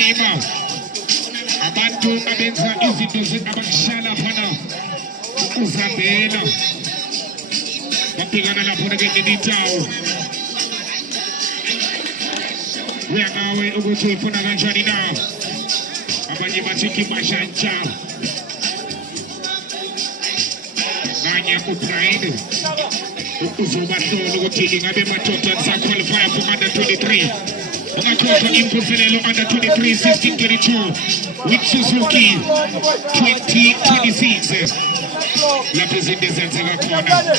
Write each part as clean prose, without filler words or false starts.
Mapima. Abantu abenza izinto abashala khona uzabela. Bapikana lapho ngeditawo. Uyanawe ukuthi ufuna kanjani na? Abanye bathi kimashantsha. Nganye uPride. Uzobahlola ukuthi ingabe madoda asaqualify for under 23. Ungathola imvuselelo under 23 1632 with Suzuki 2026. Lapho izinto ezenzeka khona.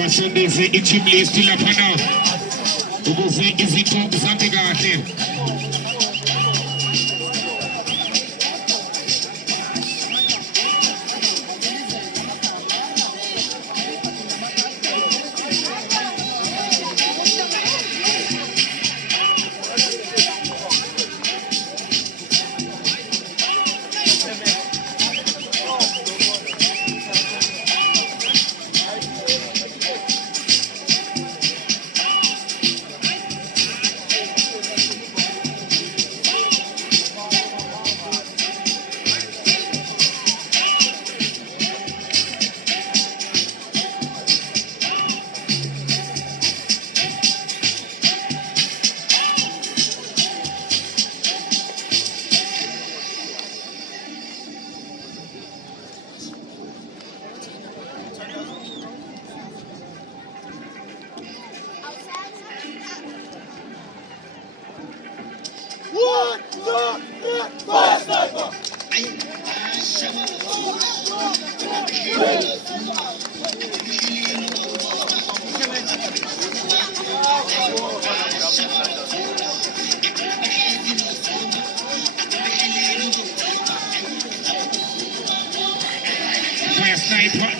Wasondeze i-team list laphana ukuze izinto zihambe kahle.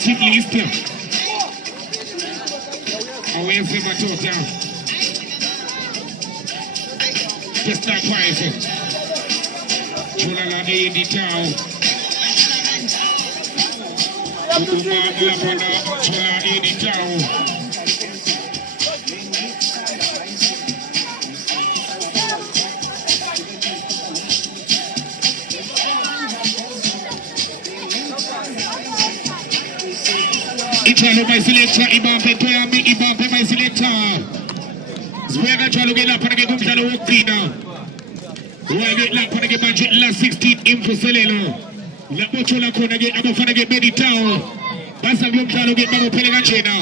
Team list. Away from my total. Just not twice. Chulala Editao. Chulala Editao. Italo my selector, Ibambe Toyami, Ibambe my selector. Zwega Chalo get up and get Gumtalo Wokina. Why get up and get budget last 16 info Selelo. La Bochola Kona get Abofana get Meditao. Basa Gumtalo get Babo Pelegachena.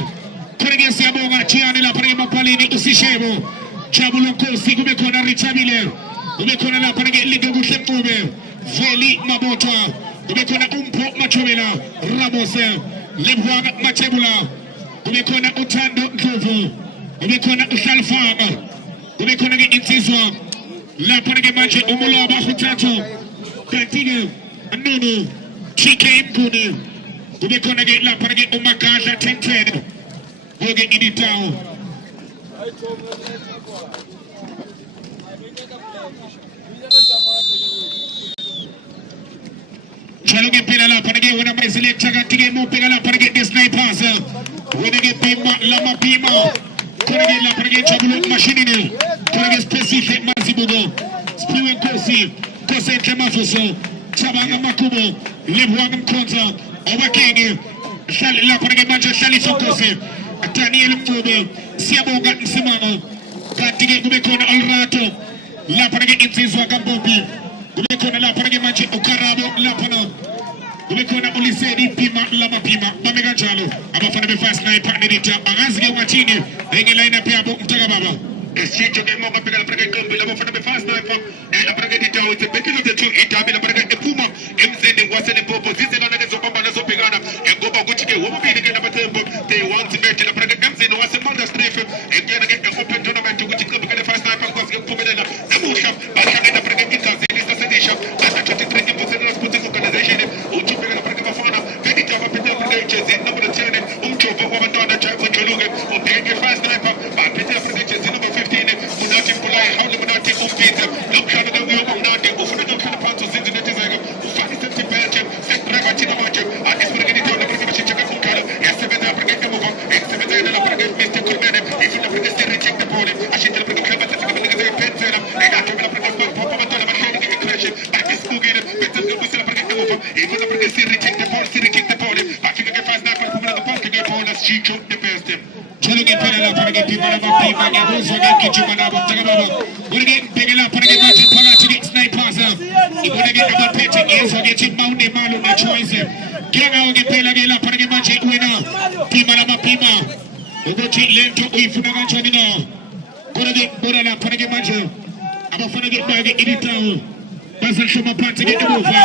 Corregia Siaboga, Chiani La Prima Palini to Sishebo. Chabuloko, Sigubekona Richabile. Ubekona La Panagate Ligo Gushepube. Feli Mabota. Ubekona Umpo Machumela. Ramos. Lebwaga Machebula, umekona Utando Ndovu, umekona Usalfama, umekona Intizwa, Lapanage Mache Umulaba Hutato, Kantigo, Anunu, Chike Impuni, umekona Lapanage Umakaja Tented, Boge Iditao. Chaluge Pela Panage, when I select Chagatige Mopela Panage, this night passer. When I get Pima, Lama Pima, Panage La Panage Chabulu Machine, Panage Specific Mazibugo, Spirit Kosi, Kose Kamafuso, Chabanga Makubo, Lebwangam Konta, Owaking, La Panage Macha Shalifo Kose, Daniel Mube, Siaboga Simano, Katige Gubekona Alrato, La Panage Intizwa Gambobi. Umekona la Panage Machi Ukarabo Lapana. Umekona Ulisedi Pima Lama Pima Bamega Chalo. Abafana be fast night partner ita Angazige Watini. Enge line pia bo Mtaga Baba. Exchange game mo kapega Panage Kombi abafana be fast night for la Panage ita with the betting of the two ita bila Panage Puma MZN wasene popo zize na nezo bamba nazo pigana engoba guchike wobo bi ngena batembo they want to bet la Panage MZN wasene manda strafe engena get the open tournament guchike bukele fast night for kwasi kupela na Namusha bakanga na Panage ita Sedition, as a 23 organization, which is going to bring a phone, Petita, jezi number 10 umjovo wabantwana Jackson Joluke ubheke fast sniper baphethe Africa jezi number 15 unathi Mpulayi hawule unathi umpitha nomhlalo kuyo umnandi ufuna ukukhala phansi uzinze netizeko ufaka isenti bench sekreka thina manje akesibeke nitona kusebenza kumkhala yasebenza Africa emuva esebenza la Africa Mr. Kurmene ifuna Africa to recheck the ball ashithe Africa club asebenza phezela engathobela Africa papa abantwana bahleli ngecrash bakisibukile bese kubisela Africa emuva ifuna Africa to recheck the ball bafika ke fast sniper kumela ngaphansi ke ball asichicho the best Joluke phela lapha ke phima labaphiva ngiyabuzwa ke gijima nabo mtakababa ngeke ngibheke lapha ke manje phakathi ke snipers ibona ke abaphethe ngizwa ke thi mawune malo na choice ngiyangawo ke phela ke lapha ke manje wena phima labaphiva ukuthi lento uyifuna kanjani na kodwa ke bona lapha ke manje abafuna ke bake iditawo basashoma phansi ke emuva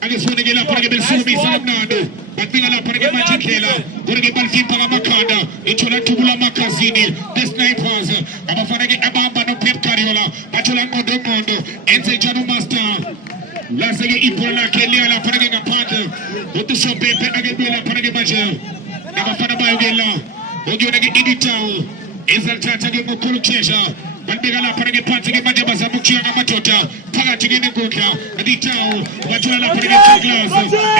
akesibone ke lapha ke belisumisa kamnandi bathika lapha ke manje indlela kodwa ke balifimpa ngamakhanda ithola thubula amakhazini the snipers abafana ke abamba no Pep Guardiola bathola ngondo enze njalo master lase ke ibhola ke liya lapha ke ngaphandle uTusopepe akebuye lapha ke manje abafana bayo ke la ngiyona ke iditawo ezalithatha ke ngokhulu kushesha bandika lapha ke phansi ke manje bazama ukuchiya ngamadoda phakathi ke nenkundla aditawo bathola lapha ke Douglas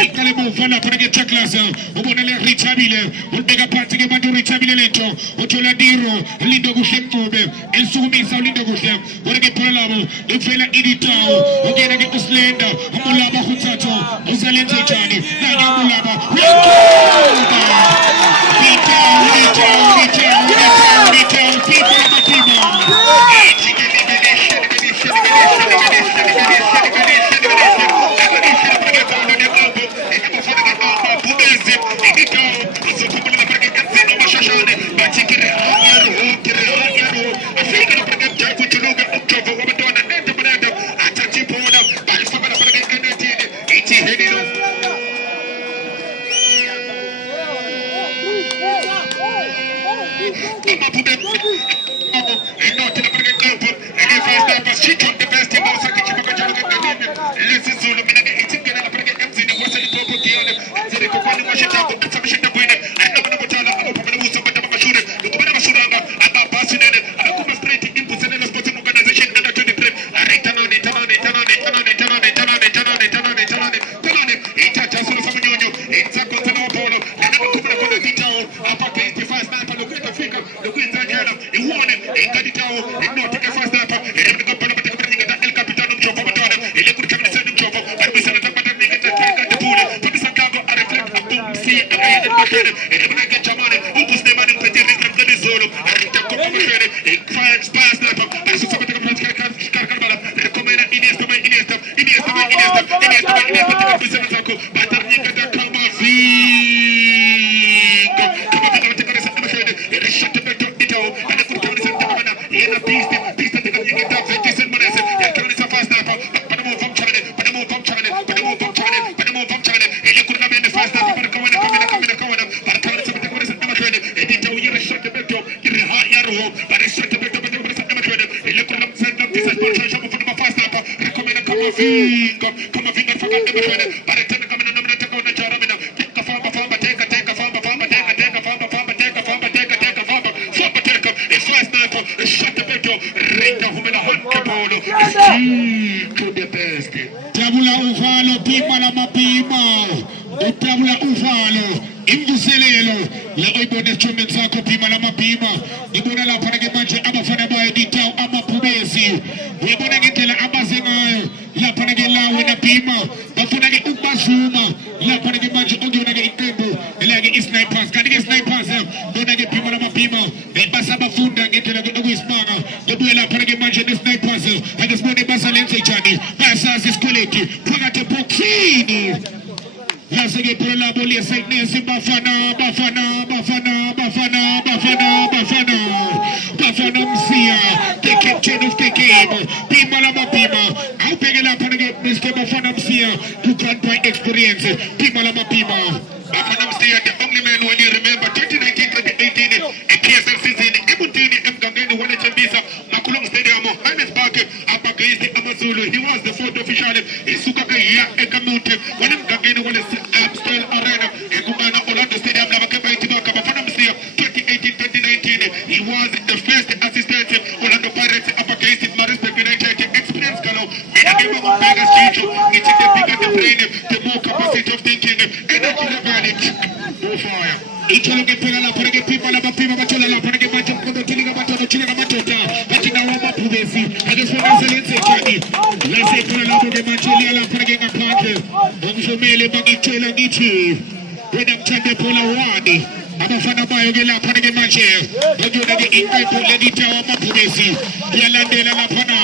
iqale muva lapha ke Douglas ubona le Richabile ubeka phansi ke manje Richabile lento uthola Diro lindo kuhle mncube elisukumisa ulindo kuhle ubona ke phola labo uvela iditawo ungena ke uSlenda umulaba khuthatho uzalenze njani nanye umulaba Tabula uvalo pima la mapima utabula uvalo imvuselelo la oibone chome zako pima la mapima ibona la panage manje abafana bayo ditao amapubesi ibona ngitela abazengayo la panage lawe na pima bafuna ke ubazuma la panage manje ongiona ke iqembu elake snipers kanike snipers bona ke pima la mapima basa bafunda ngitela ke okuyisimanga ngobuye la panage manje ne snipers akesibone basa lenze njani basa sisikoleti phakathi boxini Lase ke por la bolia sickness bafana msia the captain of the game pima la mapima au pege la panage Mr. Bafana msia you can't buy experience pima la mapima Bafana msia the only man when you remember 2019-2018 a KSL season Ebutini Mgangeni wale chambisa Makulong Stadium Johannesburg up against Amazulu he was the fourth official Isuka ya Ekamute when Mgangeni wale Amstel Arena Ekubana Ola was the first assistant on the Pirates uppercase my respect experience kalo mina ngiba ngibheka skitho ngithi the bigger the brain the more capacity of thinking energy level fire ithola ngempela lapha ngephipa labaphipa bathola lapha ngemanje mkondo thilinga bathola thilinga madoda bathi nawo amaphubesi akufuna selenze njani lase khona lapho ngemanje liya lapha ngengaphandle ngizomele bangitshela ngithi wena ngithande phola wani abafana bayo ke lapha ngemanje ngiyona ke iqembu lelithawa amaphubesi iyalandela lapha na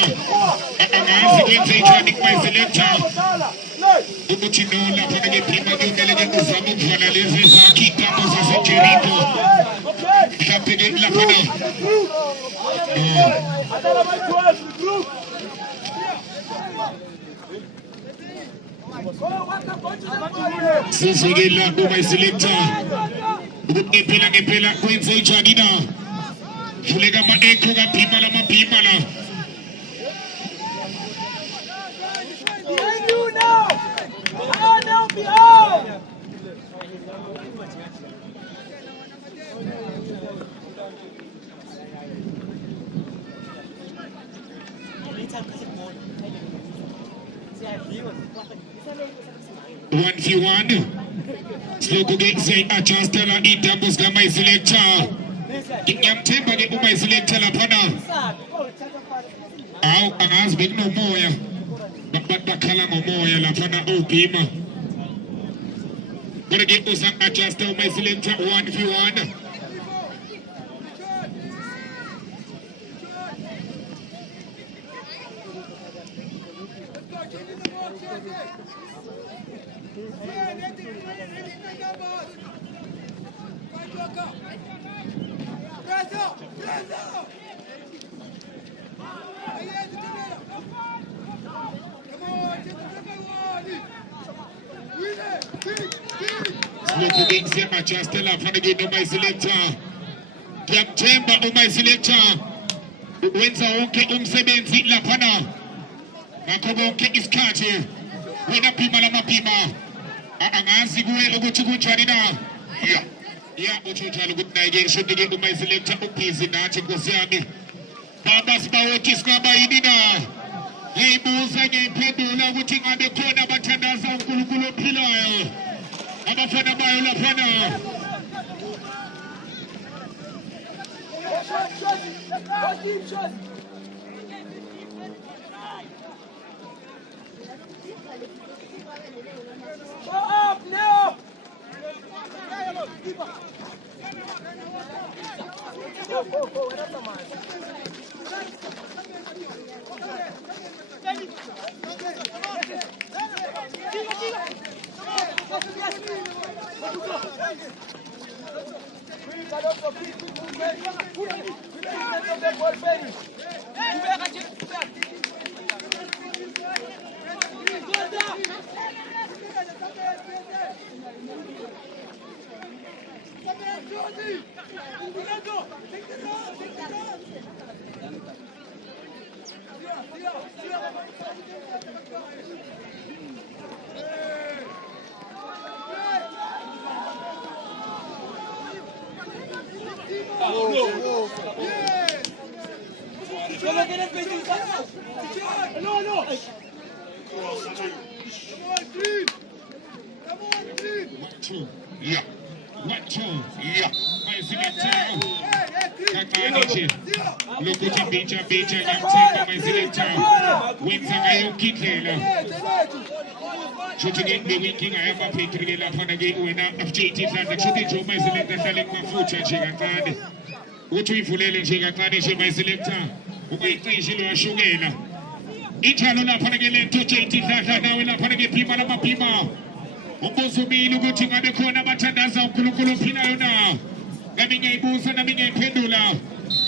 angazi kwenze njani kumayiselector ukuthi no lapha ngephima kumele ke uzame ukuvula lezi zakhe ikambo zaseJericho mhlawumbe ke lapha na sizekela kumayiselector ngempela kwenze njani na vuleka ama-echo kaphima lamabhima la one v one. Sloku ke adjustela idoubles kaMayiselector. Ngiyamthemba ke uMayiselector lapha na. Awu angazi bekunomoya. Bakhala ngomoya lapha na obhima. Kodwa ke usa adjusta uMayiselector 1v1. Sloku adjusta lapha ke uMayiselector. Ngiyamthemba uMayiselector wenza wonke umsebenzi lapha na. Ngakho konke isikhathi wena phima lamabhima angazi kuwe ukuthi kunjani na ya uthi njalo ukuthi naye ke shode ke uMayiselector ubhizi nathi Nkosi yami baba sibawothi singaba yini na ngiyibuza ngiyiphendula ukuthi ngabe khona abathandaza uNkulunkulu ophilayo abafana bayo lapha na Go up now! Lokuthi bicha ngamthemba Mayiselector wenza ngayo kidlela shothi ke inkinga yabaphetri ke lapha ke wena FJT Hlanza shothi nje uMayiselector hlale kumafutha nje kancane uthi uyivulele nje kancane nje Mayiselector ukayicishe lo yashukela injalo lapha ke lento JT Hlanza nawe lapha ke phima lamabhima umbuzo umile ukuthi ngabe khona abathandaza uNkulunkulu ophilayo na ngabe ngiyibuza nami ngiyiphendula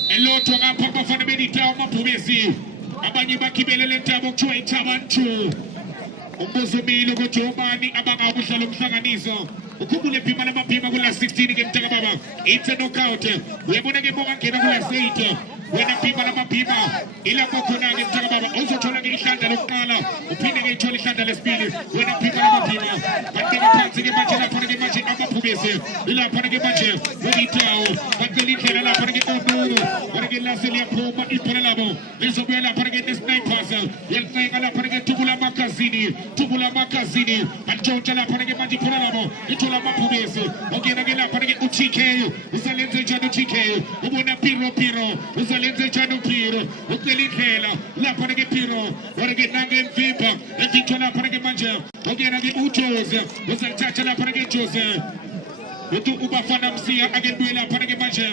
elotho ngapha bafana belitawa amaphubesi abanye bakhibelele intaba okuthiwa ithabantu umbuzo umile ukuthi obani abangakudlala umhlanganiso ukhumbule phima lamabhima kula 16 ke mtaka baba it's a knockout uyabona ke boka ngena kula 8 wena pima la mapima ila kokona ngitaka baba uzothola ngihlandla lokuqala uphinde ngithola ihlandla lesibili wena pima la mapima bateka phansi ke manje lapho ke manje abaphumisi ilapha ke manje weditawo bakelindlela lapha ke Nduru wena ke laseli yaphuma iphela labo lizobuya lapha ke Snipers yelifeka lapha ke Tubula Makazini batshontsha lapha ke manje iphela labo ithola amaphumisi okena ke lapha ke uTK usalenze njalo uTK ubona Piro usalenze njalo Piro ukelindlela lapha ke Piro wena ke nange mvimba etithola lapha ke manje okena ke uJose usalithatha lapha ke Jose uthi ubafana msiya akebuye lapha ke manje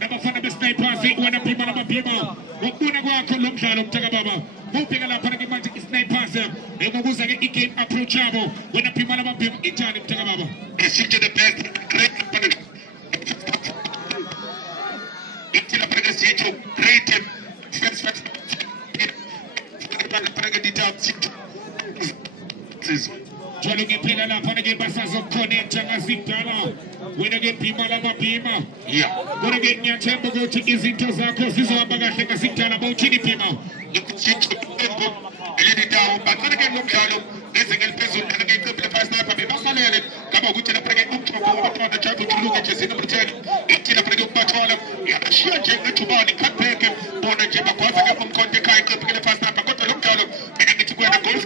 abafana beSnipers wena phima namapima ukubona kwakho lo mdlalo mthaka baba ubheka lapha ke manje iSnipers ngokuza ke igame approach yabo wena phima namapima injani mthaka baba isithe the best great itila para sitho great first para ke details jalo ke phela lapha ke basazo connect ngazidala wena ke phima lamapima wena ke ngiyathemba ukuthi izinto zakho zizohamba kahle ngasidala bawuthini phima ngikuthixo eliditawo baqale ke lomdlalo nezinga eliphezulu ke iqembu leFast Sniper bebasalele kaba ukuthi lapha ke umthombo wabantwana jabo kuluke nje sinamtheni ithina lapha ke ubathola yashiya nje ngethubani cutback bona nje bakwazi ke umkhonto ekhaya iqembu leFast Sniper kodwa lomdlalo mina ngithi kwena golf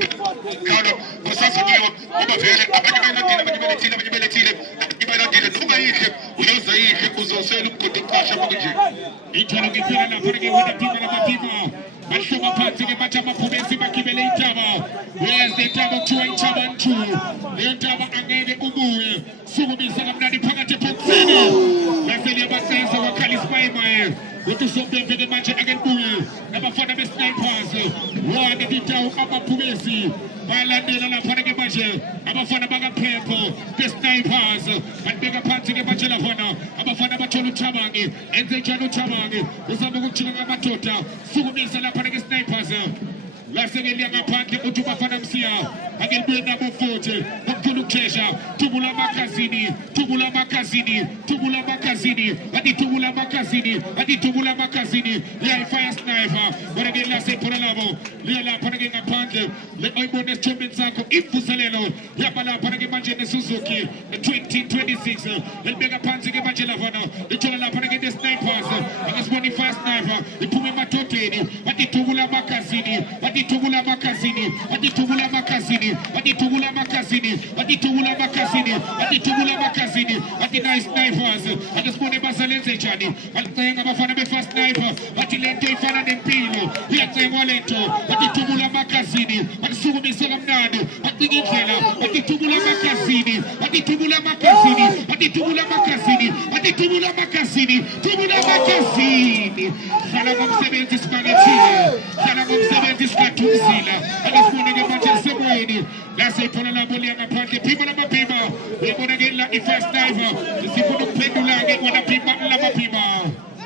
ngalo kusasiniyo ngoba vele abanye belethile ungayihle uyoza yihle uzosela umgodi iqasha manje ithana ke phela lapha ke wena phima lamapima bahloma phansi ke bathi amaphumesi bagibele intaba weze intaba kuthiwa intaba ntu leyo ntaba angeke ubuye sukumisa kamnandi phakathi ephokisini laseli yabasenza wakhala isimayemaye uthi sombembe ke manje akebuye nabafana beSnipers wona intaba amaphumesi balandela lapha ke manje abafana bakaPhepho beSnipers babeka phansi ke manje lapha abafana bathola uThabangi enze njalo uThabangi uzama ukujika ngamadoda sukumisa lapha ke Snipers lasekeli ngaphandle uthi bafana msiya akebuye nabo 40 ukufuna ukuthesha Tubula Makazini liyayifaya Sniper wena ke lasephola labo liyalapha ke ngaphandle le oyibone esithomeni sakho imvuselelo yaba lapha ke manje neSuzuki 2026 elibeka phansi ke manje lapha lithola lapha ke neSnipers akasibona iFast Sniper iphuma emadodeni bathi Tubula Makazini bathi nice Snipers akasibone basalenze njani alicenga abafana beFast Sniper bathi lento ifana nempilo iyacengwa lento bathi Tubula Makazini basukumise kamnandi bathi indlela bathi Tubula Makazini hlala ngomsebenzi sikhathuzila akasibone ke manje sebweni lasephola labo liyangaphandle phima lamapima uyabona ke la iFast Sniper sifuna ukuphendula ke wena phima lamapima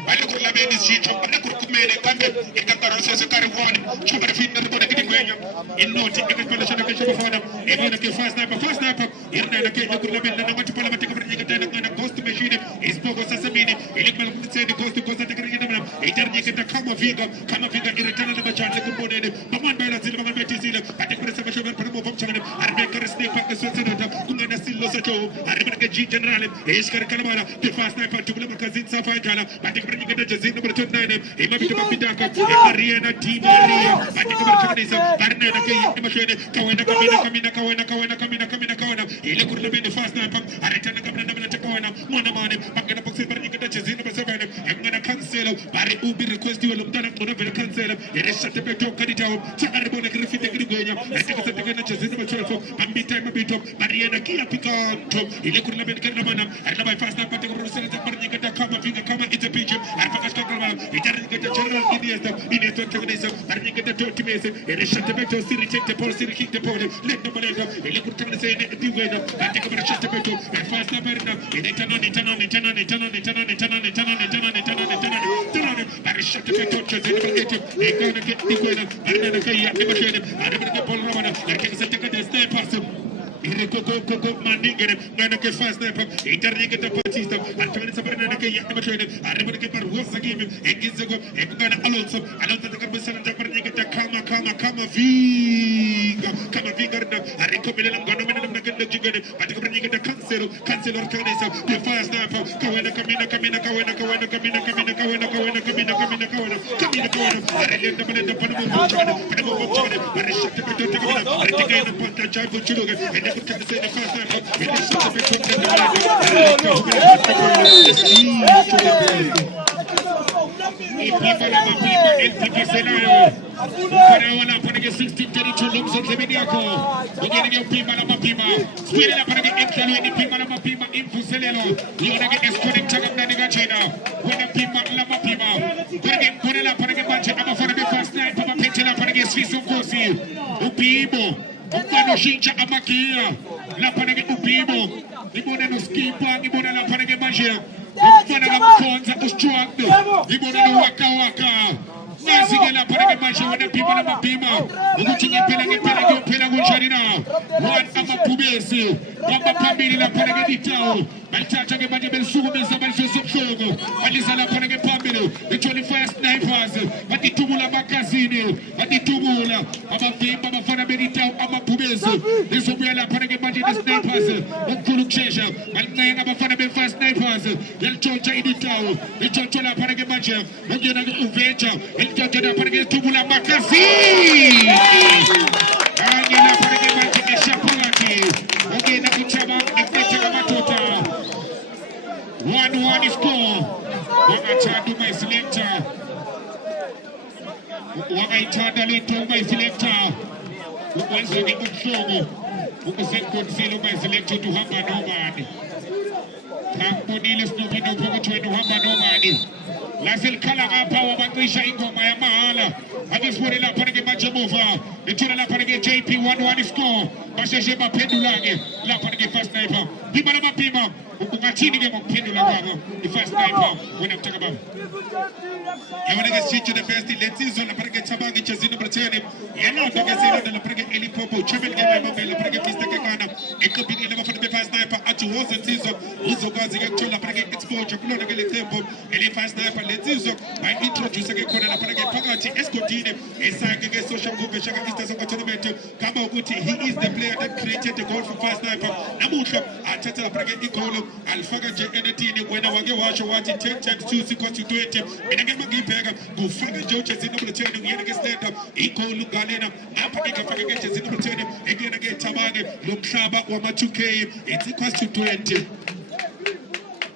balikulabeni sitho balikurkumene kambe ikataro sesekare wona chuba fitna ribona kidingwenya inoti ekespelation ke chobafana ebona ke Fast Sniper irna ke kurlameni na matipala matika bringa tena ngana ghost machine ispogo sasamini ilikmal kumtseni ghost tekringa na itarnyeke kama viga iretana na machane kumbonene baman bala zile baman betisile atikure sama shoga para mobom changane arbe karsne pakka sosenata kungana sillo sacho arbe ke G general iskar kalmara ke Fast Sniper Tubula Makazini safa jala batikure ke jazin number 29 imabitu babidaka Maria na team Maria batikure chanisa barna na ke machine kawena kawena ile kurlameni Fast Sniper aretana kamna na chakwana mwana mane bakana boxe barni ke jazin number 7 ngana cancel bari ubi request wala mtana kuna vile cancel ireshate beto kaditawo chakare bona krifite kidgonya atikasa tekena jazin number 12 ambita mabito Maria na kia pikanto ile kurlameni kana mana arna Fast Sniper batikure sele barni ke kama vinga kama itapije arfakasta kama itarike general Iniesta Canesa barni ke totimese ireshate beto siri check Paul siri kick the pole let no malega ile kurtana se diwena batikure reshate beto Fast Sniper na itana barishate beto chazini bageti ikana ke dikwena arna na ke ya machine arna ke Paul Ramana ke se tekena Snipers Irikoko maningere ngana ke fast sniper iterike ta Batista atmene sabrina na ke yakma chone aribane ke par wosa game ekizego ekana alonso ta karbesana ta parnike ta kama vinga na ariko belela ngano menela na ke jigade atiko parnike ta cancelo kanesa the fast sniper kawena kamina arelenda balenda panamu chone arishakte to artikena panta chapo chuloge the fast Ukano shincha amakia la panege upimo ibona no skipa ibona la panege magia ukana gamfonza ustructo ibona no waka nasige la panege magia wana pima na mapima ukuchinye pela gunjarina wan ama pubesi wamba pambili la panege ditao alitacha ke maji bensugo bensabal sosopsogo alisa la panege pambili itoli fast snipers atitubula makazini atitubula abavimba bafana benitao ama pubesi isobuyala panege maji the snipers ukuluksesha alnenga abafana ben fast snipers yalchocha iditao ichocho la panege maji ngena uvecha ilchocha la panege tubula makazini angela panege maji eshapulati ngena kuchama ekwecha matota 1-1 score. Wangachadu my selector. Wangaichada leto my selector. Ukwenzo ni kumshogo. Ukusenkonsilo my selector to hamba nomani. Kamponilis nomino pokotwe to hamba nomani. Lasil kala hapa wabangwisha ingoma ya mahala. Agiswori la panege majamova. Ituna la panege JP 1-1 score. Basheshe mapendulage. La panege fast sniper. Pima na mapima. Ukachini ke mapendula kwako. The fast sniper. Wena kutaka babu. Yawana ke chicho the first letizo la panege chabangi chazino brachene. Yana toka zero la panege elipopo. Chemel game mabel la panege pista kekana. Eko bini la panege fast sniper. Achu wose tizo. Uzo gazi ke la panege exposure. Kulona ke tempo. Eli fast sniper letizo. By introduce ke kona la panege pagati escotine. Esake ke social group shaka istasa kwa tournament. Kama ukuti he is the player that created the goal for fast sniper. Namusha atata la panege ikolo. Alfaga JNT wena wage washo wati 10-2 constitute. Minage magipega. Gufaga joche zino brachene. Yenage stand up. Ikolo galena. Napanege faga ke zino brachene. Egenage tabage. Lumshaba wa machuke. It's equals to 20.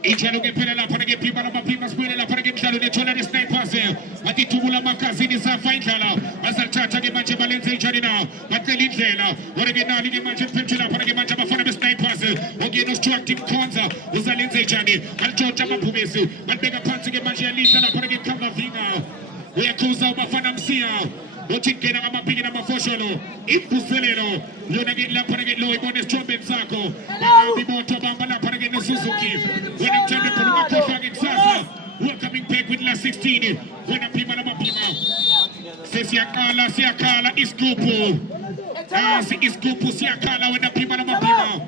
Ichalo ke pela la panege pima na mapima spele la panege mshalo ne chola ne snipers atitubula makazini za fainala azartata ke manje balenze icharina matelinzela origina ligi manje pentula panege manje bafana be snipers ogeno structing konza uzalenze ichani alchocha mapubesi manbega panzi ke manje alita la panege kama vinga uyakuza umafana msia Ochikena kama pigi na mafosholo impuselelo yonage la panege lo ibone strombe zako biboto bamba la panege na Suzuki when I'm trying to put my sasa welcoming back with last 16 when I'm pima na mapima siakala iskupu si iskupu siakala when I'm pima na mapima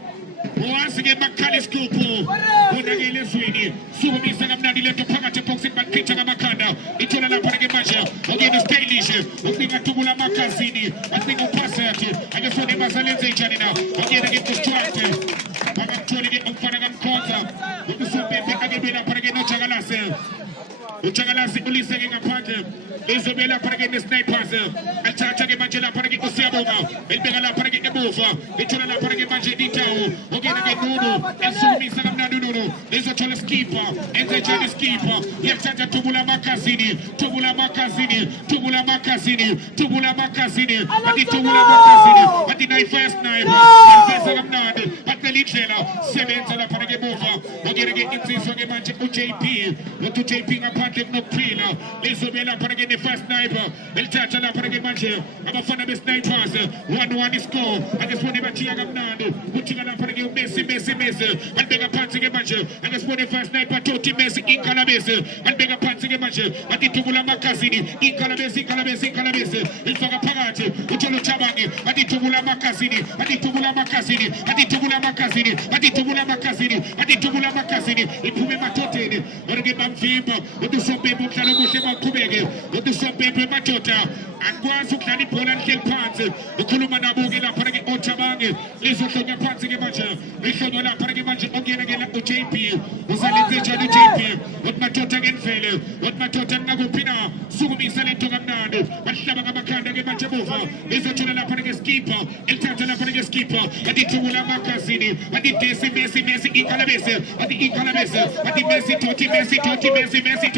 Oasige makali skupu Unage ile swini Suhu misaga mnadi leto panga tepoksi Mankicha ga makanda Itola la panege maja Ogeno stylish Ogninga tubula makazini Ogninga upasa yati Agesone mazalenze ichanina Ogeno gito structe Panga mtuoli ge umfanaga mkonza Ogusumbepe agebela panege no chagalase Uchagalase ulisege nga pake Izobela panege ne snipers Achacha ge majela panege usiaboga Elbega la panege ebova Itola la panege maja ditao Ogeno ge nuno Esumi saga mnadu nuno Izo chole skipa Enze chole skipa Yechacha tubula makazini Tubula makazini Tubula makazini Tubula makazini Ati tubula makazini Ati naifest naifa Enze saga mnadu Ati litela Sebenza la panege bova Ogeno ge inziso ge maja UJP Utu JP nga pante no prina Izobela panege ne fast sniper Elchacha la panege maja Abafana be snipers 1-1 score Ageswani batia ga mnadu Uchiga la panege Messi Messi, and big up Pansy Match, and the Sport first night by Toti Messi in Calabese, and big up Pansy Match, and the Tubula Macasini in Calabese, in Fagapagati, Utolo Chabani, and the Tubula Macasini, and the Tubula Macasini, and the Tubula Macasini, and the Tubula Macasini, and the Tubula Macasini, in Puma Totini, or give them fever, or do some people Calabushima Kubege, or do some people Matota, and Guazukani Poland Kill Pants, the Kulumana Bogina Paragi Ochabangi, Lisa Sonia Pansy Match, Lishona Paragi Match, again at the JP, was an invasion of the JP, what Matota again failure, what Matota Nagupina, Sumi Salento Gamnado, but Shabakanda Machabufa, is a Chula Paragis keeper, El Tantala Paragis keeper, and the Tula Macasini, and the Messi in Calabese, and the Calabese, and the Messi, Toti Messi, Messi,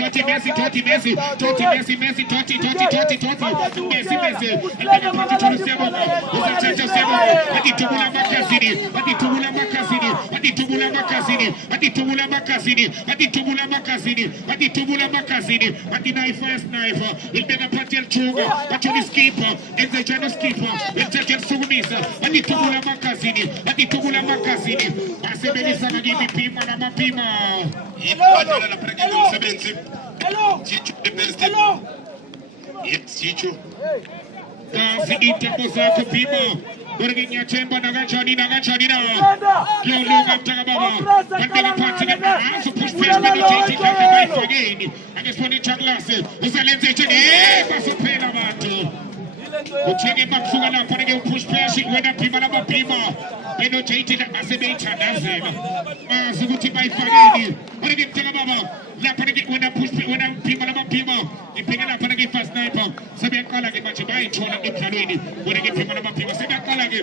and then a party to the Sebo, was a church of Sebo, and the Tula Macasini, and the Tula Macasini, and the Tula Macasini, and the Tula Macasini, and the Tula Macasini, and the Tula Macasini, and the first knife, il mega patel chuga, but you skipper, and the general skipper, and the general sugumisa, and the Tula Macasini, and the Tula Macasini, and the Melissa Nagimi Pima, Namapima. Hello. Yes, Chicho. Kazi itakosa Pima. Burginya Chemba Nagachani na. You look after Baba. And they are passing it now. So push face meditate it again. And it's funny glasses. It's a limitation. Pass a pain about it. Uchenge Maxugana putting push passing when a Pima. They don't change it as a nature. That's it. Zuguti by Fagini. What did you tell Baba? When I push when I'm Pima. You pick it up and give first sniper. Sabian Kalagi Machibai, Chona Iplanini. When I get Pima, Sabian Kalagi,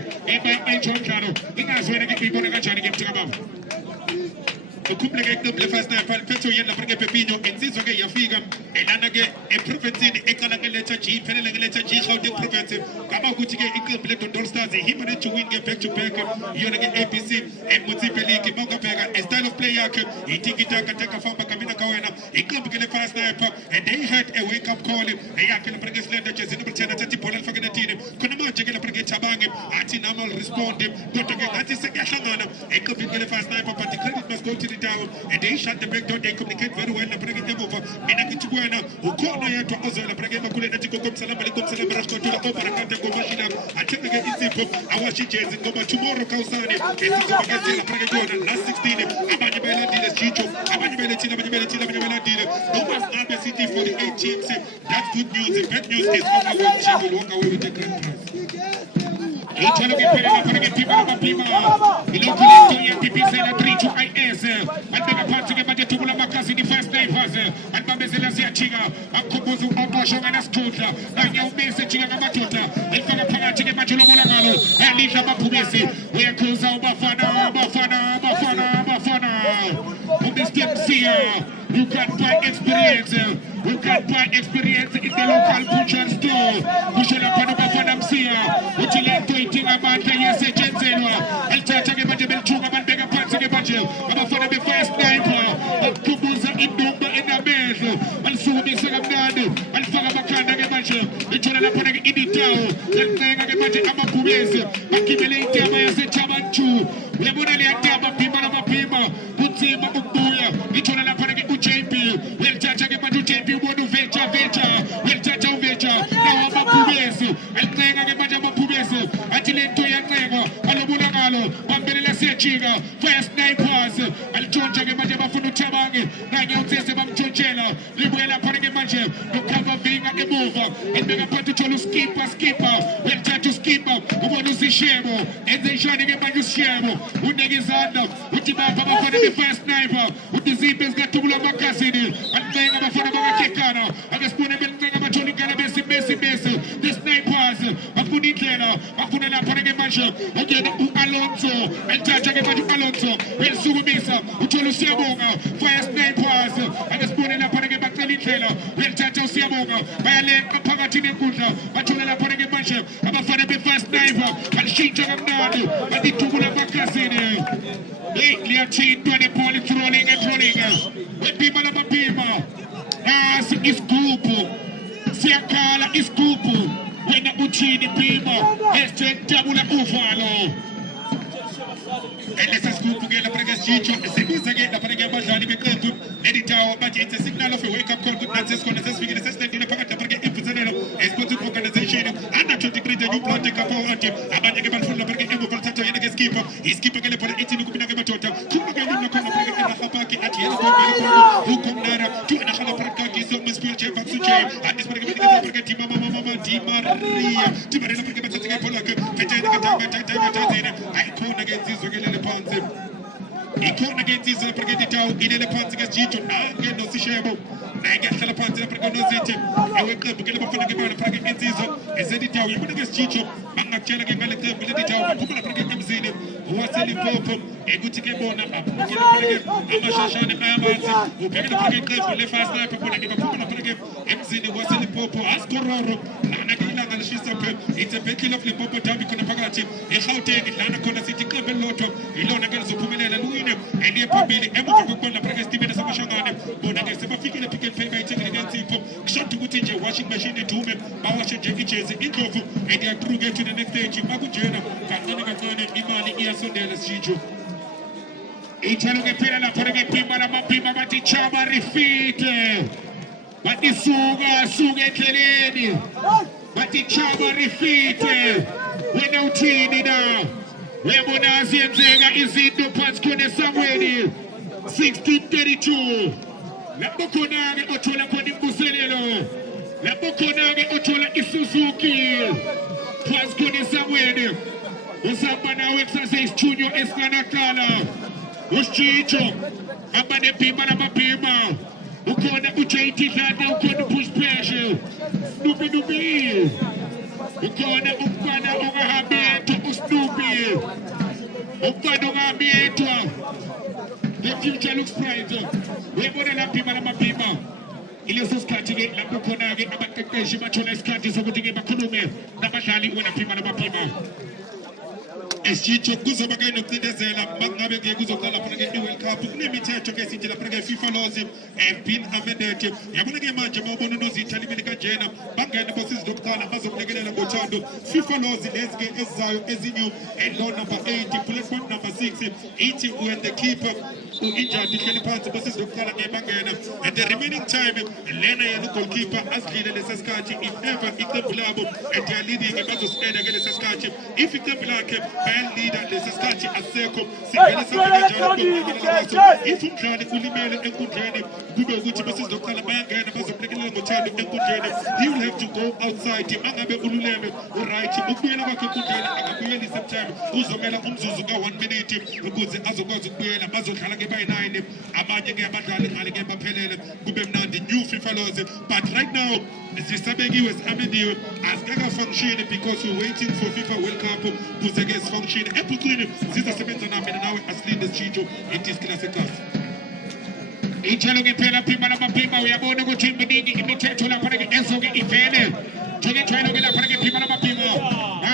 and John Claro. In us, when I get people in a Johnny get to Baba. The couple get the first night, Petro Yella Pepino, and this okay, Yafigam, and Anage, a preventing Ekalagalecha G, Penelagalecha G, how they prevent him. Come out to get incomplete on Stars, he managed to win get back to back, you get APC, and Mutipeliki, Mogapega, a style of play, he take it take a form of Camina Coena, he come to get the first night, and they had a wake up call him, a Yakin Pregas Letter, Jessica Poland for Ganatine, Kunama, Jagala Pregat Chabang, Atinamal respond him, go to get that is a Gashana, a copy of the first night, but the credit must go to the down, and they shut the back door, they communicate very well, the Pregat over, Minakituana, who called me to Ozo, the Pregat Makuletico, Salamalico, Salamarasko to the Oparacata, Gomashina, I check again in Zipo, I watch it, and go tomorrow, Kausani, and this is against the Pregat, last 16, Amanibela dealers, Chicho, Amanibela dealer, no one's City for the 8 teams. That's good news. The bad news is Chico will walk away with the grand prize. You can buy experience. You can buy experience in the local butcher store. You should have put up for them here. What you like to eat about the yes, I'll try to get a bit too much bigger parts of the budget. I'm for the first sniper. I'll put those in the bed. I'll soon be second dad. I'll follow my kind of budget. The children are putting in the town. Then thing I get budget. I'm a police. I'm keeping it there by a Chabanchu. We're going to let them people. Put him up. The children are putting it. JP, we'll judge again, but JP won't venture, we'll judge our venture. Now I'm a Pubesi, I'll play again, but I'm a Pubesi. Until it to your neighbor, Alabunagalo, Bambela Sechiga, first night pass, I'll judge again, but I'm a Funu Chabangi, Nanya says about Chojela, Libuela Paragamaja, no cover being at the mover, and being a particular skipper, we'll judge to skipper, who want to see Shemo, and then shining about the Shemo, who niggas under, with the Baba for the first sniper, with the Zippers got to blow. Cassidy, and then I'm a phone about Kekana, and the spoon of Johnny Galabesi, Messi, this night pass, a Punikena, a Punana Paragamasha, again, Alonso, and Taja Alonso, and Sumisa, Ucholo Siabonga, first night pass, and the spoon in a Paragamatali trailer, and Taja Siabonga, and Pagatini Kuta, Achula Paragamasha, and a phone of the first sniper, and Shinja Nadu, and the Tugula Cassidy. Lately, I've seen 20 points rolling. When people have a pima, as is Kupu, Siakala is Kupu, when the Uchini pima, it's a double ufalo. And let's go together. Chicho, Simmons again, the Panagam Bajani, Bekotu, Editao, but it's a signal of a wake up call to Nancy's Congress, speaking assistant in the Packet, Impozano, Explosive Organization, and not to degree the new project of our team, Abanagan from the Packet, Evo in against keeper, he's keeping a little 18 Kuminagatota, two again, the Packet, and the Hapaki at the end of the who come there, two and a half Prakaki, so Miss Pilche, Baksuche, and this Packet, Timama, Timaria, Timarina Packet, I call against this regular Ponzi. He called against his Pregaditao, in the Pons against Chicho, and get no Sishabo. I get Calapans and Preganosity. I went to get up for the Gabana Praga against Zizo, and said it down, you would against Chicho, Mangachella Galata, Militao, Puma Praga Zini, who was selling Popo, a good ticket bona, Amashashan and Amazon, who paid the Praga for the fast life of Puma Praga, Mzini was selling Popo, Ascororo, Nanagila, and Shisape. It's a very lovely Popo Tabi Konapagati, a Haute, Lana Kona City Club and Lotto, Ilona against Pumela and Luina, and the Pabili, Emma Praga Steven Samashangana, Bona Samafiki, the picket pay by taking against people, shot to put in your washing machine into him, Bawasha Jekiches, Inkofu, and they are through to the next stage, Magujana, Katana, Imani, Iasundela, Chicho. Italo che pena la porga prima la prima mati chama rifite. Mati suga keleni. Mati chama rifite. We no tini na. We bonazi nzega izindo patskone samweni. 1632. La bokonage otola koni muselelo. La bokonage otola isuzuki. Patskone samweni. Usambana weksa 6 Junior Eskanakala. Uchicho, abane pima na mapima. Ukona uchaiti thada, ukona push pressure. Nubi. Ukona unga habeto usnubi. Ukona unga habeto. The future looks brighter. Webona na pima na mapima. Ile suskati na ukona ge abakakaishi machola skati sokutinge makunume. Na matali una pima na mapima. Chicho kuzo bageno kudezela mangabe ke kuzo kala panaga duel cup limited to get la panaga FIFA laws have been amended yabona ke manje mawubona nozithali melika jena bangena bosses dokutala bazokulekelela ngothando FIFA laws lezike ezayo ezinyu and law number 8 platform number 6 each when the keeper who injured the phansi bosses dokutala ngebangena and the remaining time lena yena goalkeeper asidlile lesaskhathi if ever iqembu labo and they are leading bazosenda ke lesaskhathi if iqembu lakhe leader lesaskhathi asekho sivele sabanjalo if umdlali ulimele enkundleni kube ukuthi besizoqala bayangena bazoblekelela ngothando enkundleni you will have to go outside mangabe ululeme right ukubuyela kwakhe enkundleni akabuyeli September uzomela umzuzu ka1 minute ukuze azokwazi ukubuyela bazodlala ke bayi9 abanye ke abadlali ngale ke baphelele kube mnandi new FIFA laws but right now sisabekiwe siamendiwe asikaka function because we're waiting for FIFA World Cup kuze ke function ebucwini sizasebenza nami nawe asilinde Chicho it is classic us Ichalo ke phela phima lamapima uyabona ukuthi iminingi imithetho lapha ke ezoke ivele Joke tshwelo ke lapha ke phima lamapima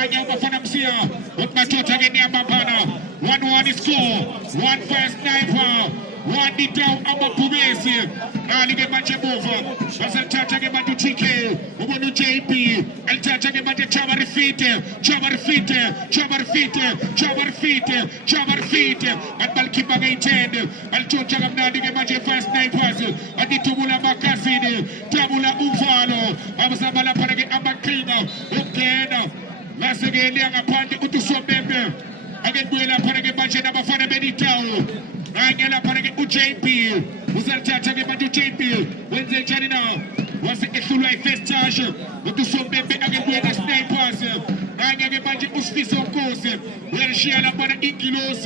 anya ubafana msiya umathatha ke niyabambana 1-1 score 1 first sniper 1 down amabhubesi ali ke manje bova basathatha ke manje TK ubona uJP alithatha ke manje Chama Rifite atbalkipa ke intende alithotsha kamnandi ke manje first snipers adithubula makasini tabula uvalo abasaba lapha ke amaqhinga ukugena laseke ngaphandle uthi sobembe akebuye lapha ke manje nabafana benitawo Angela Parage UJP, Uzaltata Gebatu JP, Wednesday Johnny now, was it a full life first charge? But to some baby again with the snipers, Angela Baji Ustis of course, where she had a para Inkilos,